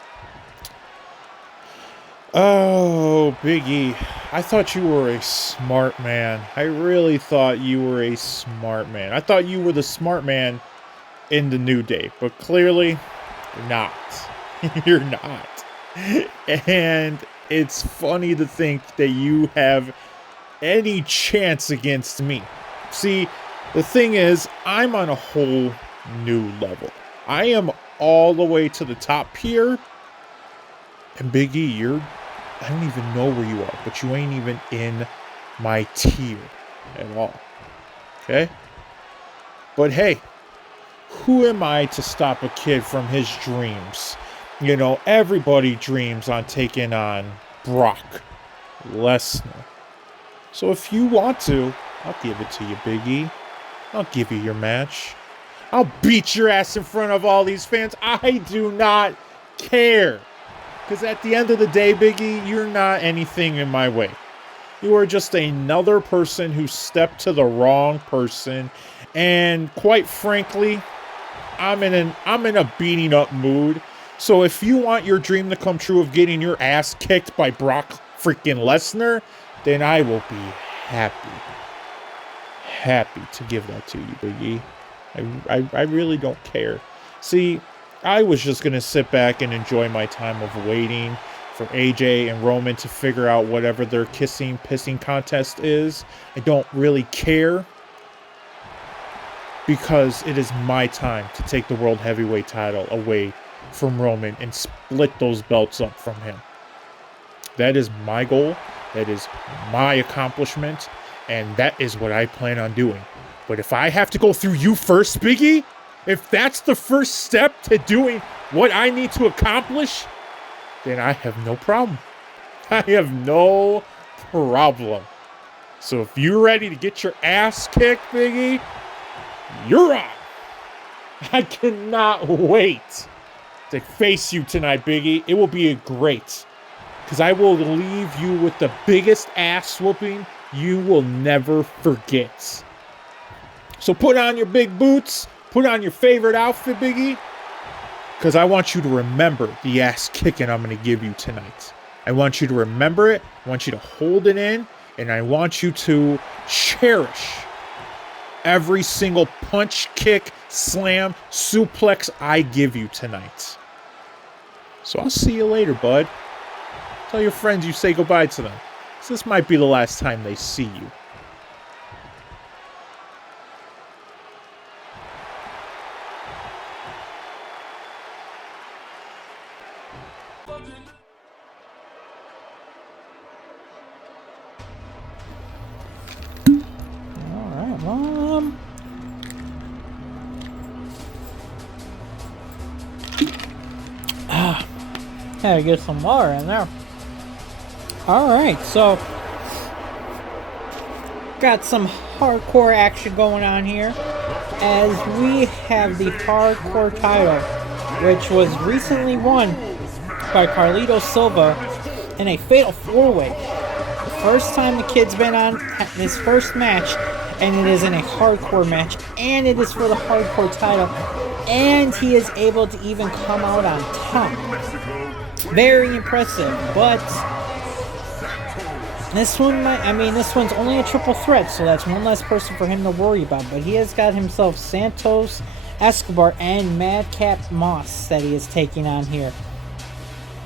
Oh, Big E, I thought you were a smart man. I really thought you were a smart man. I thought you were the smart man in the New Day, but clearly, you're not. You're not. And it's funny to think that you have any chance against me. See, the thing is, I'm on a whole new level. I am all the way to the top here. And Big E, I don't even know where you are, but you ain't even in my tier at all. Okay? But hey, who am I to stop a kid from his dreams? You know, everybody dreams on taking on Brock Lesnar. So if you want to, I'll give it to you, Big E. I'll give you your match. I'll beat your ass in front of all these fans. I do not care. Because at the end of the day, Big E, you're not anything in my way. You are just another person who stepped to the wrong person. And quite frankly, I'm in a beating up mood. So if you want your dream to come true of getting your ass kicked by Brock freaking Lesnar, then I will be happy to give that to you, Big E. I really don't care. See, I was just going to sit back and enjoy my time of waiting for AJ and Roman to figure out whatever their kissing, pissing contest is. I don't really care. because it is my time to take the World Heavyweight title away from Roman and split those belts up from him. That is my goal. That is my accomplishment. And that is what I plan on doing. But if I have to go through you first, Biggie, if that's the first step to doing what I need to accomplish, then I have no problem. I have no problem. So if you're ready to get your ass kicked, Biggie, you're on. I cannot wait to face you tonight, Biggie. It will be great. Because I will leave you with the biggest ass whooping you will never forget. So put on your big boots. Put on your favorite outfit, Biggie. Because I want you to remember the ass kicking I'm going to give you tonight. I want you to remember it. I want you to hold it in. And I want you to cherish every single punch, kick, slam, suplex I give you tonight. So I'll see you later, bud. Tell your friends you say goodbye to them. So this might be the last time they see you. Alright, had to get some water in there. Alright, so got some hardcore action going on here as we have the hardcore title, which was recently won by Carlito Silva in a fatal 4-way. The first time the kid's been on his first match, and it is in a hardcore match, and it is for the hardcore title, and he is able to even come out on top. Very impressive, but this one's only a triple threat, so that's one less person for him to worry about. But he has got himself Santos Escobar and Madcap Moss that he is taking on here.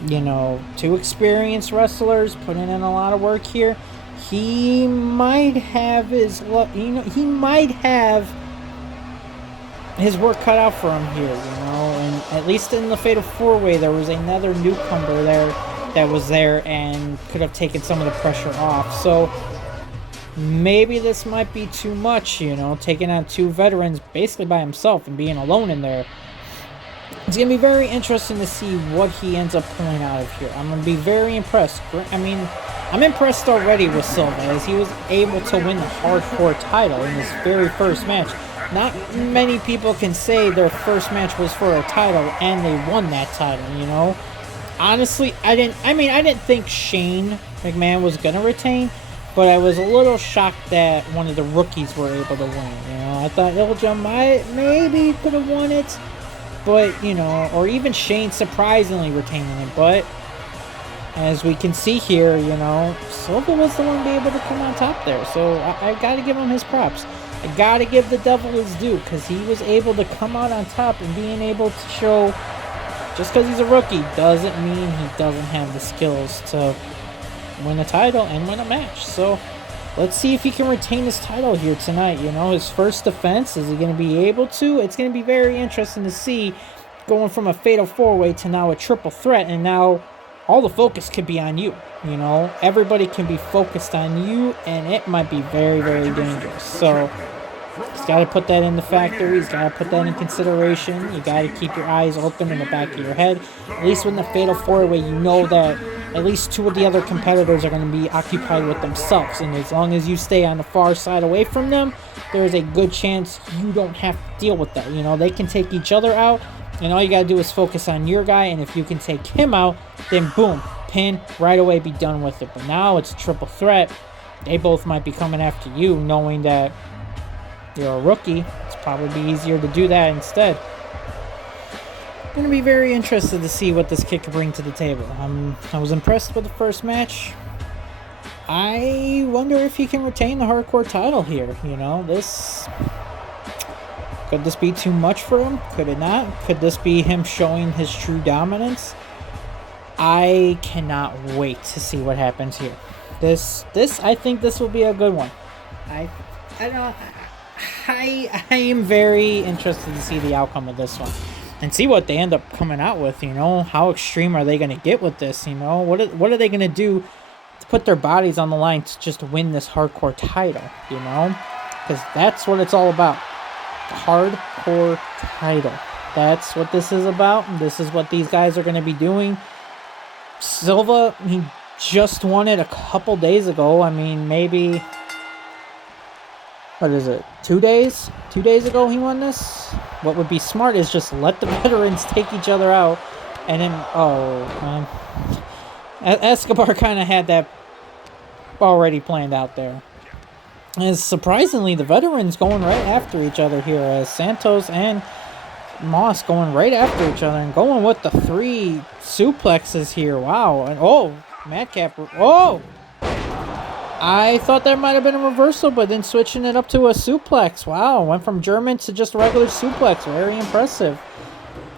You know, two experienced wrestlers putting in a lot of work here. He might have his work cut out for him here, and at least in the Fatal 4-Way, there was another newcomer there that was there and could have taken some of the pressure off. So maybe this might be too much, taking on two veterans basically by himself and being alone in there. It's going to be very interesting to see what he ends up pulling out of here. I'm going to be very impressed. I'm impressed already with Silva as he was able to win the hardcore title in his very first match. Not many people can say their first match was for a title and they won that title, Honestly, I didn't think Shane McMahon was going to retain, but I was a little shocked that one of the rookies were able to win, I thought Ilja maybe could have won it, but, or even Shane surprisingly retaining it, but as we can see here, Silva was the one to be able to come on top there, so I got to give him his props. I got to give the devil his due, because he was able to come out on top and being able to show, just because he's a rookie doesn't mean he doesn't have the skills to win a title and win a match. So let's see if he can retain his title here tonight. His first defense, is he going to be able to? It's going to be very interesting to see, going from a fatal 4-way to now a triple threat, and now all the focus could be on you. Everybody can be focused on you, and it might be very, very dangerous. So he's got to put that in the factor. He's got to put that in consideration. You got to keep your eyes open in the back of your head. At least when the fatal 4-way, you know that at least two of the other competitors are going to be occupied with themselves. And as long as you stay on the far side away from them, there's a good chance you don't have to deal with that. They can take each other out, and all you got to do is focus on your guy. And if you can take him out, then boom, pin right away, be done with it. But now it's a triple threat. They both might be coming after you, knowing that you're a rookie. It's probably easier to do that instead. I'm going to be very interested to see what this kid can bring to the table. I was impressed with the first match. I wonder if he can retain the hardcore title here. Could this be too much for him? Could it not? Could this be him showing his true dominance? I cannot wait to see what happens here. I think this will be a good one. I am very interested to see the outcome of this one and see what they end up coming out with. You know, how extreme are they going to get with this? You know, what are they going to do to put their bodies on the line to just win this hardcore title? You know, because that's what it's all about. The hardcore title. That's what this is about. This is what these guys are going to be doing. Silva, he just won it a couple days ago. I mean, maybe, what is it, 2 days? 2 days ago he won this? What would be smart is just let the veterans take each other out. And then, Escobar kind of had that already planned out there. And surprisingly, the veterans going right after each other here, as Santos and Moss going right after each other and going with the 3 suplexes here. Wow. And Madcap. Oh! I thought that might have been a reversal, but then switching it up to a suplex. Wow. Went from German to just a regular suplex. Very impressive.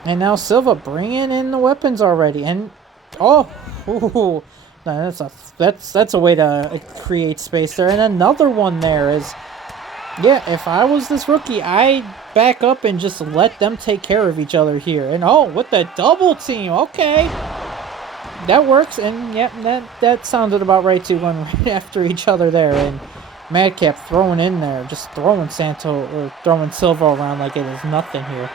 And now Silva bringing in the weapons already. And, ooh. That's a way to create space there. And another one there is, yeah, if I was this rookie, I'd back up and just let them take care of each other here. And with the double team, okay. That works, and yeah, that sounded about right too, going right after each other there. And Madcap throwing in there, just throwing throwing Silva around like it is nothing here.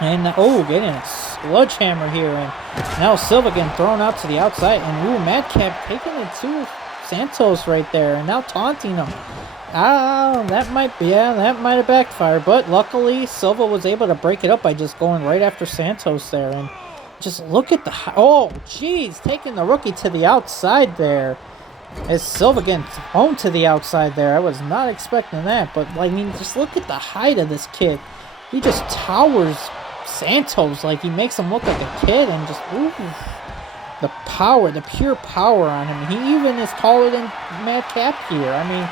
And getting a sledgehammer here, and now Silva getting thrown out to the outside, and Madcap taking it to Santos right there, and now taunting him. That might have backfired, but luckily Silva was able to break it up by just going right after Santos there, and just look at taking the rookie to the outside there. As Silva getting thrown to the outside there, I was not expecting that, but I mean, just look at the height of this kid. He just towers Santos, like he makes him look like a kid, and just the power, the pure power on him. He even is taller than Madcap here. I mean,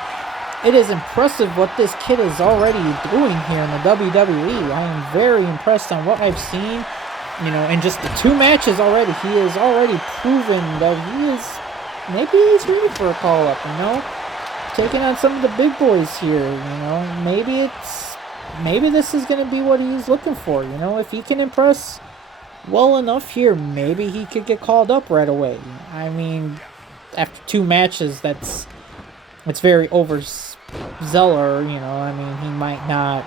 it is impressive what this kid is already doing here in the WWE. I am very impressed on what I've seen, you know, in just the 2 matches already. He has already proven that maybe he's ready for a call-up, you know, taking on some of the big boys here, you know. Maybe this is going to be what he's looking for, you know. If he can impress well enough here, maybe he could get called up right away. I mean, after 2 matches, it's very overzealous, you know. I mean, he might not,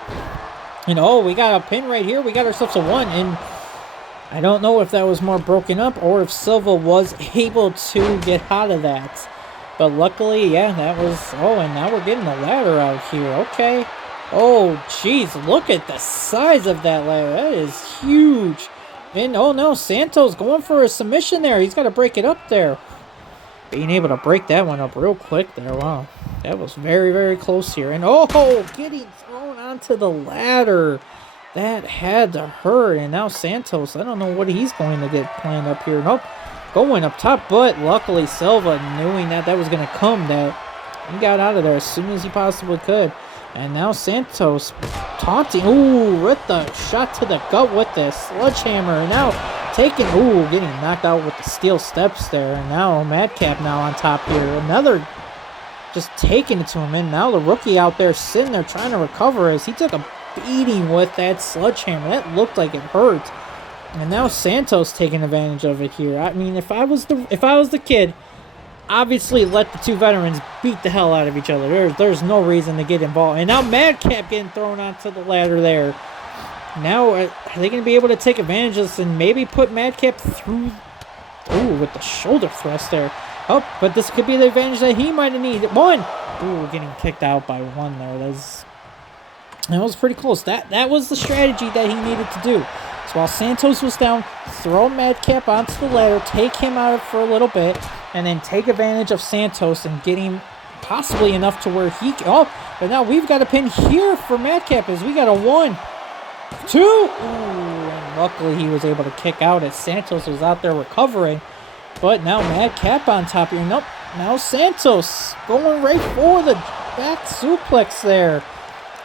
you know, we got a pin right here. We got ourselves a 1, and I don't know if that was more broken up or if Silva was able to get out of that. But luckily, yeah, that was, and now we're getting the ladder out here. Okay. Oh, jeez, look at the size of that ladder. That is huge. And, no, Santos going for a submission there. He's got to break it up there. Being able to break that one up real quick there. Wow. That was very, very close here. And, getting thrown onto the ladder. That had to hurt. And now Santos, I don't know what he's going to get planned up here. Nope. Going up top. But luckily, Silva, knowing that was going to come, that he got out of there as soon as he possibly could. And now Santos taunting. With the shot to the gut with the sledgehammer. And now getting knocked out with the steel steps there. And now Madcap now on top here. Another just taking it to him. And now the rookie out there sitting there trying to recover as he took a beating with that sledgehammer. That looked like it hurt. And now Santos taking advantage of it here. I mean, if I was the kid, obviously let the 2 veterans beat the hell out of each other. There's no reason to get involved. And now Madcap getting thrown onto the ladder there. Now, are they going to be able to take advantage of this and maybe put Madcap through? With the shoulder thrust there. But this could be the advantage that he might have needed. 1. Getting kicked out by 1 there. That was pretty close. That was the strategy that he needed to do. So while Santos was down, throw Madcap onto the ladder, take him out for a little bit, and then take advantage of Santos and get him possibly enough to where he can. But now we've got a pin here for Madcap as we got a 1, 2. And luckily he was able to kick out as Santos was out there recovering. But now Madcap on top here. Nope. Now Santos going right for the back suplex there.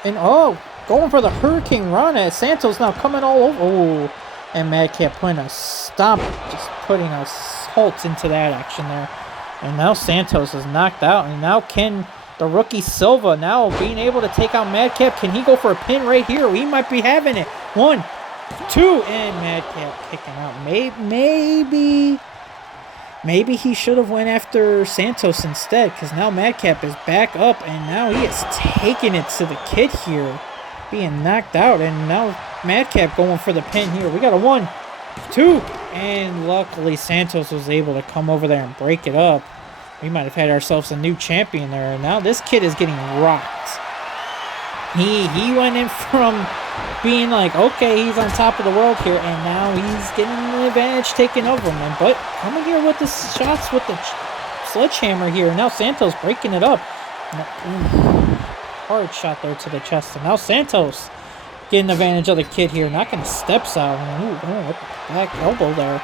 And going for the Hurricane Run as Santos now coming all over. And Madcap putting a stomp, just putting a halt into that action there. And now Santos is knocked out. And now can The rookie Silva now being able to take out Madcap. Can he go for a pin right here? We might be having it. 1, 2, and Madcap kicking out. Maybe he should have went after Santos instead, because now Madcap is back up, and now he is taking it to the kid here, being knocked out, and now Madcap going for the pin here. We got a 1, 2, and luckily Santos was able to come over there and break it up. We might have had ourselves a new champion there, and now this kid is getting rocked. He went in from being like, okay, he's on top of the world here, and now he's getting the advantage taken over him. But coming here with the shots with the sledgehammer here. Now Santos breaking it up. Hard shot there to the chest. And now Santos getting advantage of the kid here, knocking the steps out. Ooh, with the back elbow there.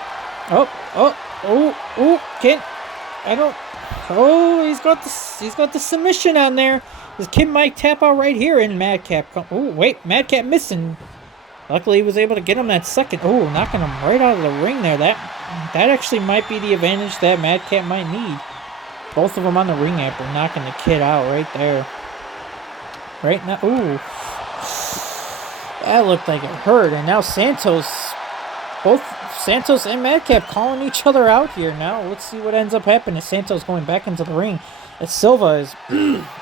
He's got the submission on there. This kid might tap out right here, and Madcap. Oh, wait, Madcap missing. Luckily, he was able to get him that second. Oh, knocking him right out of the ring there. That actually might be the advantage that Madcap might need. Both of them on the ring apron, knocking the kid out right there. Right now, ooh. That looked like it hurt, and now both Santos and Madcap calling each other out here. Now, let's see what ends up happening. Santos going back into the ring. As Silva is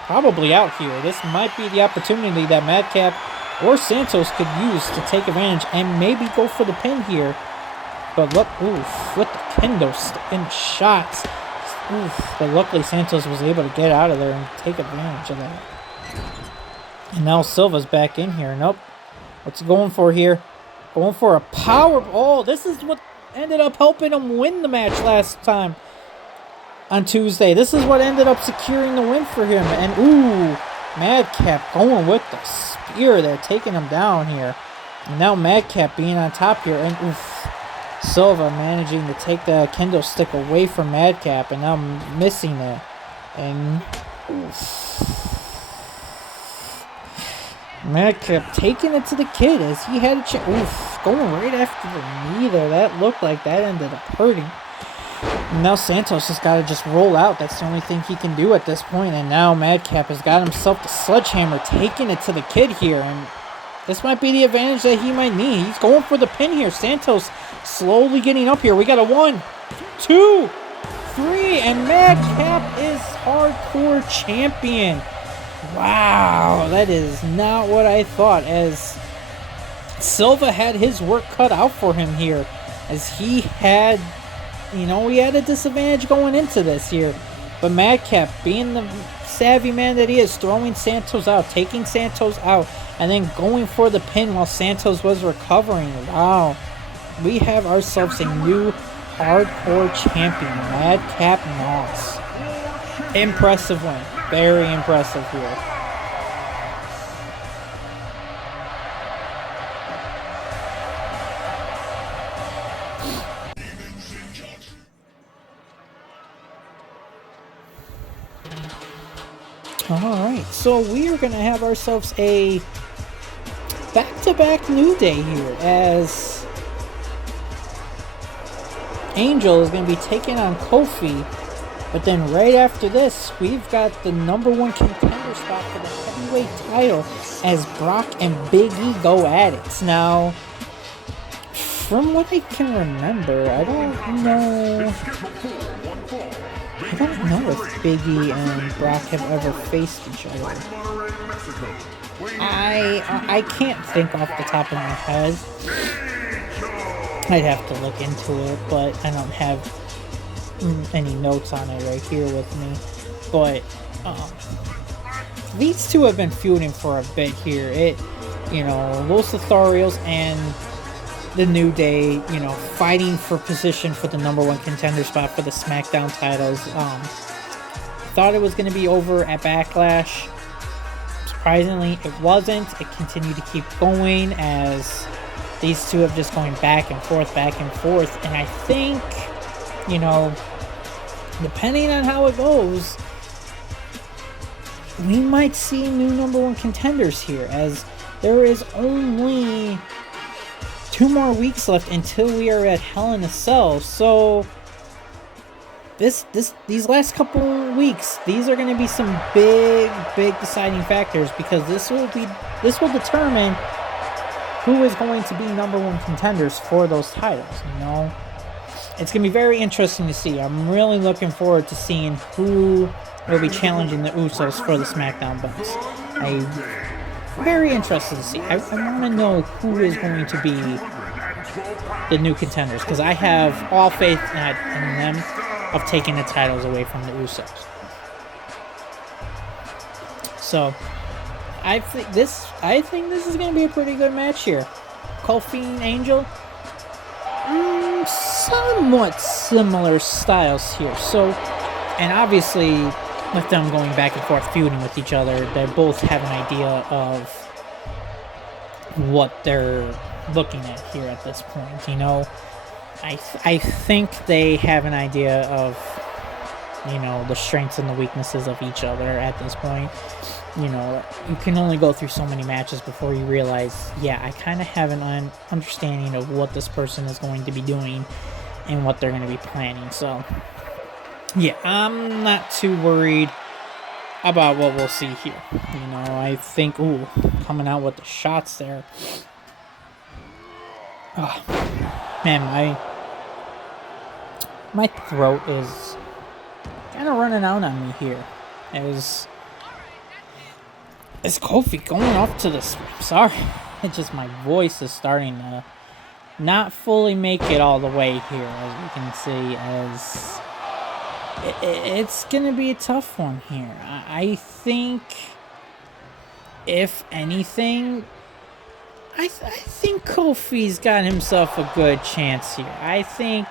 probably out here. This might be the opportunity that Madcap or Santos could use to take advantage and maybe go for the pin here. But look, oof, with the kendo and shots. Oof, but luckily Santos was able to get out of there and take advantage of that. And now Silva's back in here. Nope. What's he going for here? Going for a power. Oh, this is what ended up helping him win the match last time on Tuesday. This is what ended up securing the win for him. And ooh, Madcap going with the spear there, taking him down here. And now Madcap being on top here. And oof, Silva managing to take the kendo stick away from Madcap, and now missing it. And oof. Madcap taking it to the kid as he had a chance. Oof, going right after the knee there. That looked like that ended up hurting. And now Santos has got to just roll out. That's the only thing he can do at this point. And now Madcap has got himself the sledgehammer, taking it to the kid here. And this might be the advantage that he might need. He's going for the pin here. Santos slowly getting up here. We got a 1, 2, 3, and Madcap is hardcore champion. Wow, that is not what I thought, as Silva had his work cut out for him here, as he had, he had a disadvantage going into this here. But Madcap, being the savvy man that he is, throwing Santos out, taking Santos out, and then going for the pin while Santos was recovering. Wow, we have ourselves a new hardcore champion, Madcap Moss. Impressive win. Very impressive here. Alright, so we are going to have ourselves a back-to-back New Day here, as Angel is going to be taking on Kofi. But then right after this, we've got the #1 contender spot for the heavyweight title as Brock and Big E go at it. Now, from what I can remember, I don't know if Big E and Brock have ever faced each other. I can't think off the top of my head. I'd have to look into it, but I don't have any notes on it right here with me. But these two have been feuding for a bit here. Los Lotharios and the New Day, fighting for position for the #1 contender spot for the SmackDown titles. Thought it was going to be over at Backlash. Surprisingly, it wasn't. It continued to keep going as these two have just going back and forth. And I think, depending on how it goes, we might see new #1 contenders here, as there is only 2 more weeks left until we are at Hell in a Cell. So these last couple weeks, these are going to be some big deciding factors, because this will determine who is going to be number one contenders for those titles. You know, it's going to be very interesting to see. I'm really looking forward to seeing who will be challenging the Usos for the SmackDown belts. I'm very interested to see. I want to know who is going to be the new contenders, because I have all faith in them of taking the titles away from the Usos. So I think this is going to be a pretty good match here. Kofi and Angel, somewhat similar styles here. So, and obviously with them going back and forth feuding with each other, they both have an idea of what they're looking at here at this point. You know, I think they have an idea of, you know, the strengths and the weaknesses of each other at this point. You know, you can only go through so many matches before you realize, yeah, I kind of have an understanding of what this person is going to be doing and what they're going to be planning. So, yeah, I'm not too worried about what we'll see here. You know, I think, coming out with the shots there. Oh, man, my throat is kind of running out on me here. Is Kofi going off to this? Sorry, it's just my voice is starting to not fully make it all the way here, as you can see. As it's gonna be a tough one here. I think, if anything, I think Kofi's got himself a good chance here. I think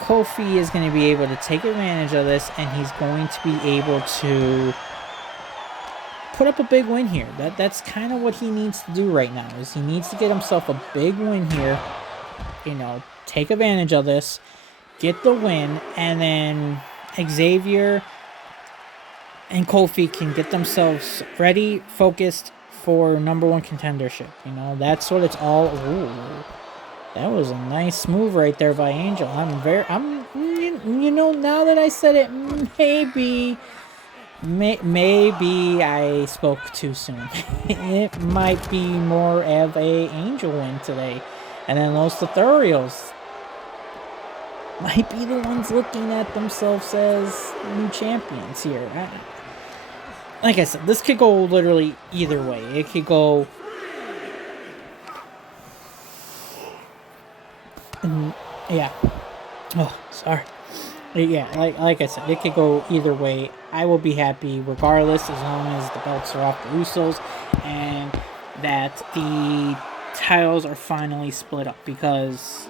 Kofi is going to be able to take advantage of this, and he's going to be able to put up a big win here. That's kind of what he needs to do right now, is he needs to get himself a big win here. You know, take advantage of this, get the win, and then Xavier and Kofi can get themselves ready, focused for number one contendership. You know, that's what it's all. Ooh, that was a nice move right there by Angel. You know, now that I said it, maybe I spoke too soon. It might be more of a Angel win today, and then those tutorials might be the ones looking at themselves as new champions here. Like I said, this could go literally either way. It could go... yeah. Oh, sorry. Yeah, like I said, it could go either way. I will be happy regardless, as long as the belts are off the Usos and that the titles are finally split up, because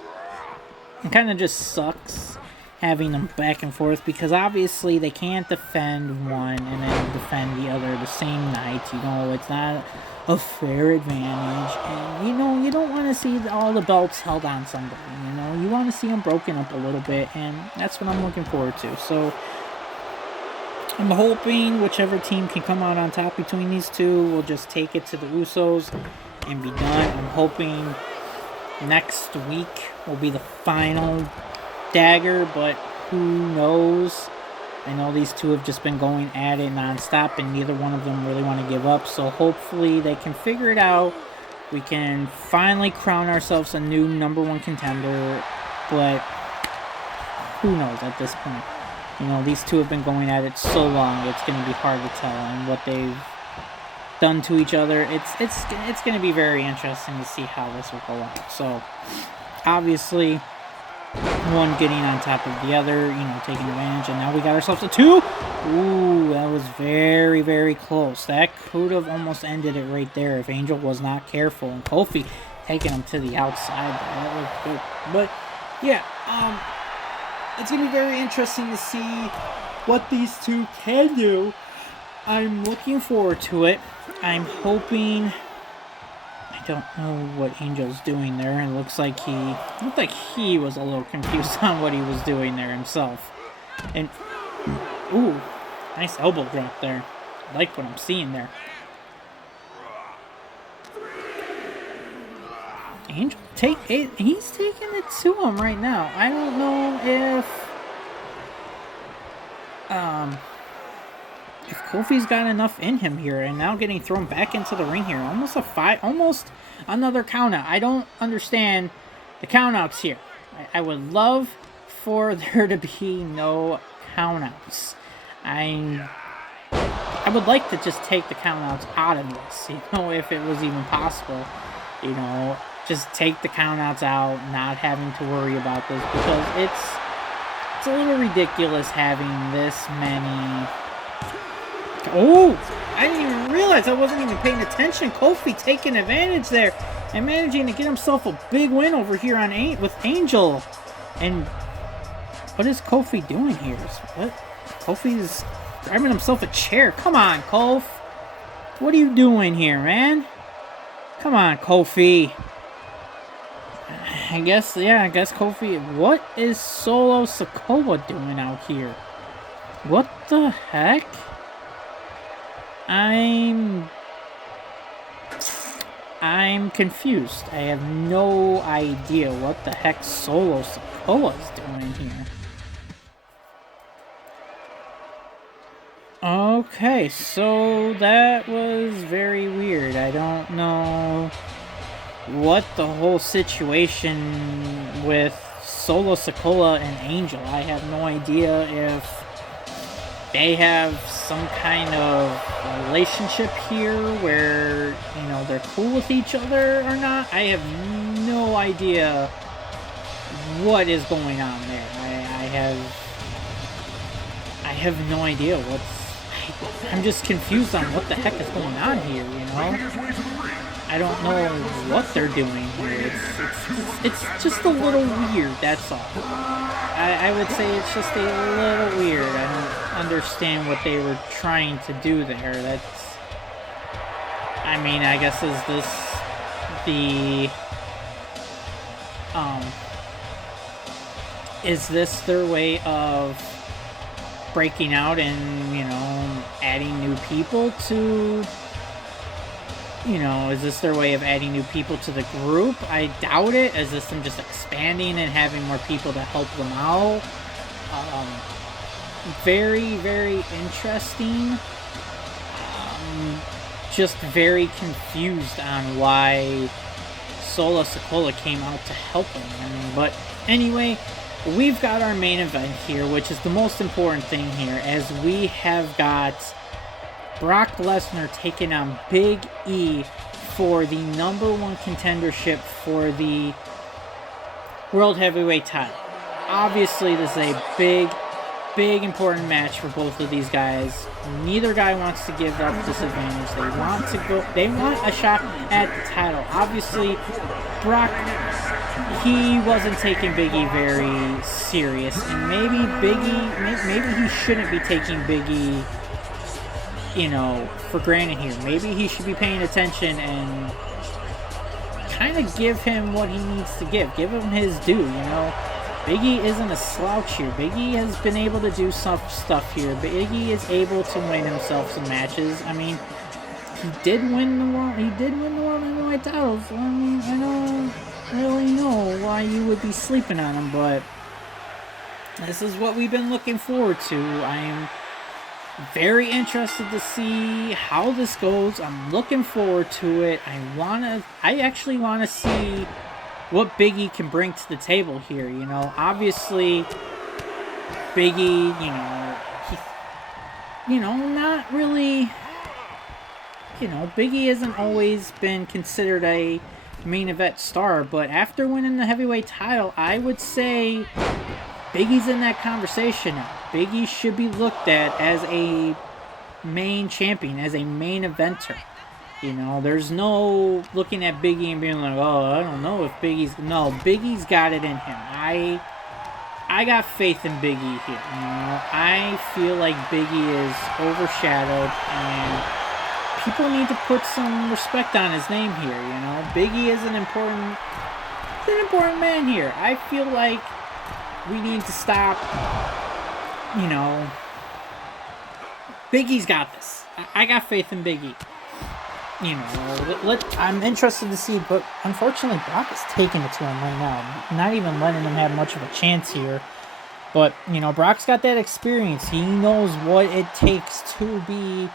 it kind of just sucks having them back and forth, because obviously they can't defend one and then defend the other the same night. You know, it's not a fair advantage, and you know, you don't want to see all the belts held on somebody. You know, you want to see them broken up a little bit, and that's what I'm looking forward to. So I'm hoping whichever team can come out on top between these two will just take it to the Usos and be done. I'm hoping next week will be the final dagger, but who knows? I know these two have just been going at it nonstop, and neither one of them really want to give up. So hopefully they can figure it out. We can finally crown ourselves a new number one contender, but who knows at this point? You know, these two have been going at it so long, it's going to be hard to tell. And what they've done to each other, it's going to be very interesting to see how this will go out. So obviously, one getting on top of the other, you know, taking advantage, and now we got ourselves a 2. Ooh, that was very, very close. That could have almost ended it right there if Angel was not careful, and Kofi taking him to the outside. That was good. But yeah, it's gonna be very interesting to see what these two can do. I'm looking forward to it. I'm hoping. I don't know what Angel's doing there. It looks like he was a little confused on what he was doing there himself. And ooh, nice elbow drop there. I like what I'm seeing there. Angel he's taking it to him right now. I don't know if if Kofi's got enough in him here, and now getting thrown back into the ring here, almost another count out. I don't understand the count outs here. I would love for there to be no count outs. I would like to just take the count outs out of this, if it was even possible. Just take the count outs out, not having to worry about this, because it's a little ridiculous having this many. Oh, I didn't even realize, I wasn't even paying attention. Kofi taking advantage there and managing to get himself a big win over here with Angel. And what is Kofi doing here? Kofi's grabbing himself a chair. Come on, Kofi. What are you doing here, man? Come on, Kofi. I guess Kofi. What is Solo Sikoa doing out here? What the heck? I'm confused. I have no idea what the heck Solo Sikoa is doing here. Okay, so that was very weird. I don't know what the whole situation with Solo Sikoa and Angel. I have no idea if they have some kind of relationship here where, they're cool with each other or not. I have no idea what is going on there. I have no idea I'm just confused on what the heck is going on here, I don't know what they're doing here. It's just a little weird, that's all. I would say it's just a little weird. I don't understand what they were trying to do there. I guess is this is this their way of breaking out and, adding new people to, is this their way of adding new people to the group? I doubt it. Is this them just expanding and having more people to help them out? Very, very interesting. Just very confused on why Solo Sikoa came out to help him. But anyway, we've got our main event here, which is the most important thing here, as we have got Brock Lesnar taking on Big E for the #1 contendership for the World Heavyweight title. Obviously, this is a big important match for both of these guys. Neither guy wants to give up this advantage. They want a shot at the title. Obviously, Brock, he wasn't taking Big E very serious, and maybe he shouldn't be taking Big E, for granted here. Maybe he should be paying attention and kind of give him what he needs to give. Give him his due, Big E isn't a slouch here. Big E has been able to do some stuff here. Big E is able to win himself some matches. He did win the World Heavyweight title. So, I don't really know why you would be sleeping on him, but this is what we've been looking forward to. I am very interested to see how this goes. I'm looking forward to it. I actually want to see what Big E can bring to the table here. Obviously, Big E, not really, Big E hasn't always been considered a main event star, but after winning the heavyweight title, I would say Big E's in that conversation now. Big E should be looked at as a main champion, as a main eventer. There's no looking at Big E and being like, oh, I don't know if Big E's... No, Big E's got it in him. I got faith in Big E here. I feel like Big E is overshadowed, and people need to put some respect on his name here. Big E is an important man here. I feel like we need to stop, Big E's got this. I got faith in Big E. I'm interested to see, but unfortunately Brock is taking it to him right now. Not even letting him have much of a chance here. But, you know, Brock's got that experience. He knows what it takes to be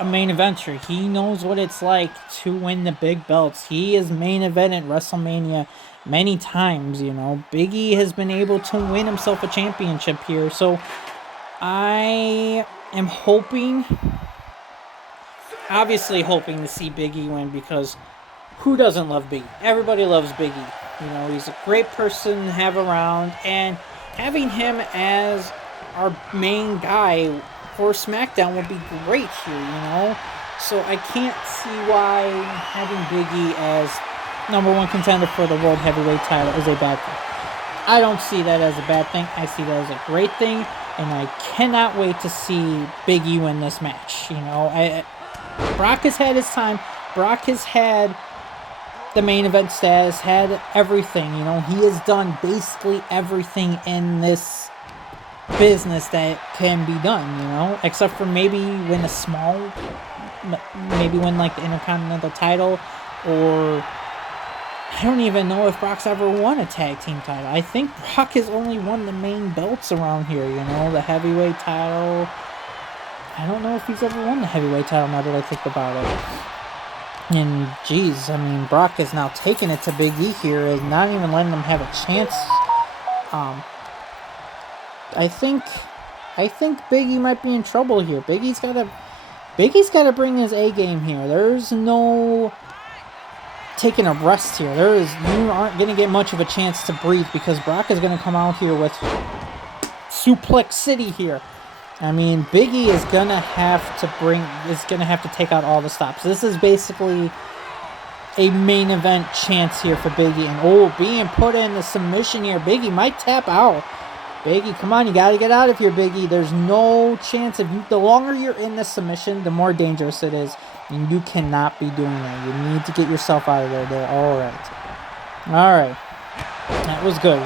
a main eventer. He knows what it's like to win the big belts. He is main event at WrestleMania many times, you know. Big E has been able to win himself a championship here. So I am hoping, obviously hoping to see Big E win, because who doesn't love Big E? Everybody loves Big E. You know, he's a great person to have around, and having him as our main guy for SmackDown would be great here, you know? So I can't see why having Big E as #1 contender for the World Heavyweight title is a bad thing. I don't see that as a bad thing. I see that as a great thing, and I cannot wait to see Big E win this match. You know, Brock has had his time. Brock has had the main event status, had everything. You know, he has done basically everything in this business that can be done, you know, except for maybe win like the Intercontinental title, or I don't even know if Brock's ever won a tag team title. I think Brock has only won the main belts around here, you know, the heavyweight title. I don't know if he's ever won the heavyweight title now that I think about it. And, geez, I mean, Brock is now taking it to Big E here and not even letting him have a chance. I think Big E might be in trouble here. Big E's got to bring his A game here. There's no taking a rest here. You aren't going to get much of a chance to breathe, because Brock is going to come out here with Suplex City here. I mean, Big E is going to have to take out all the stops. This is basically a main event chance here for Big E. And, being put in the submission here. Big E might tap out. Big E, come on, you got to get out of here, Big E. There's no chance. The longer you're in the submission, the more dangerous it is. And you cannot be doing that. You need to get yourself out of there. All right. That was good.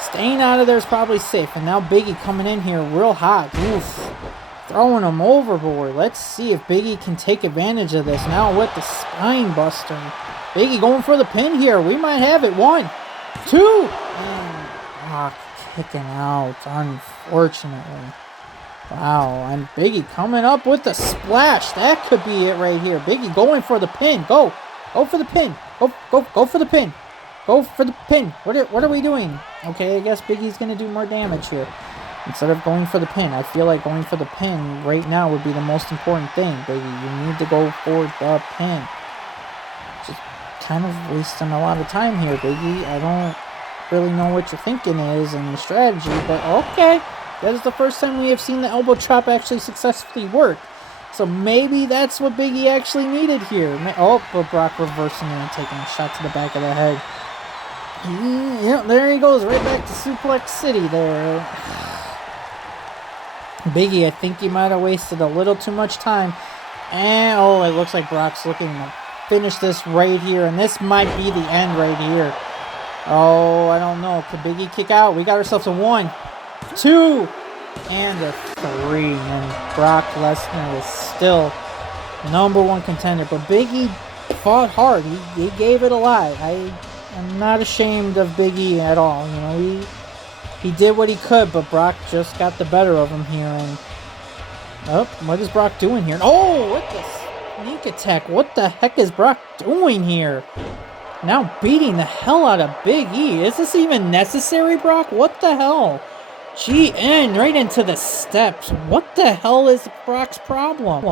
Staying out of there is probably safe. And now Big E coming in here real hot. Oof. Throwing him overboard. Let's see if Big E can take advantage of this. Now with the spine buster. Big E going for the pin here. We might have it. 1, 2. And Brock kicking out, unfortunately. Wow, and Big E coming up with the splash. That could be it right here. Big E going for the pin. Go for the pin. Go for the pin. Go for the pin. What are we doing? Okay, I guess Big E's going to do more damage here instead of going for the pin. I feel like going for the pin right now would be the most important thing, Big E. You need to go for the pin. Just kind of wasting a lot of time here, Big E. I don't really know what your thinking is and your strategy, but okay. That is the first time we have seen the elbow drop actually successfully work. So maybe that's what Big E actually needed here. But Brock reversing it and taking a shot to the back of the head. Yeah, there he goes, right back to Suplex City there. Big E, I think he might have wasted a little too much time. And, it looks like Brock's looking to finish this right here. And this might be the end right here. I don't know. Could Big E kick out? We got ourselves a 1, 2, and a 3. And Brock Lesnar is still #1 contender. But Big E fought hard. He gave it a lot. I'm not ashamed of Big E at all. You know, he did what he could, but Brock just got the better of him here. And what is Brock doing here? What the sneak attack? What the heck is Brock doing here? Now beating the hell out of Big E. Is this even necessary, Brock? What the hell? GN right into the steps. What the hell is Brock's problem?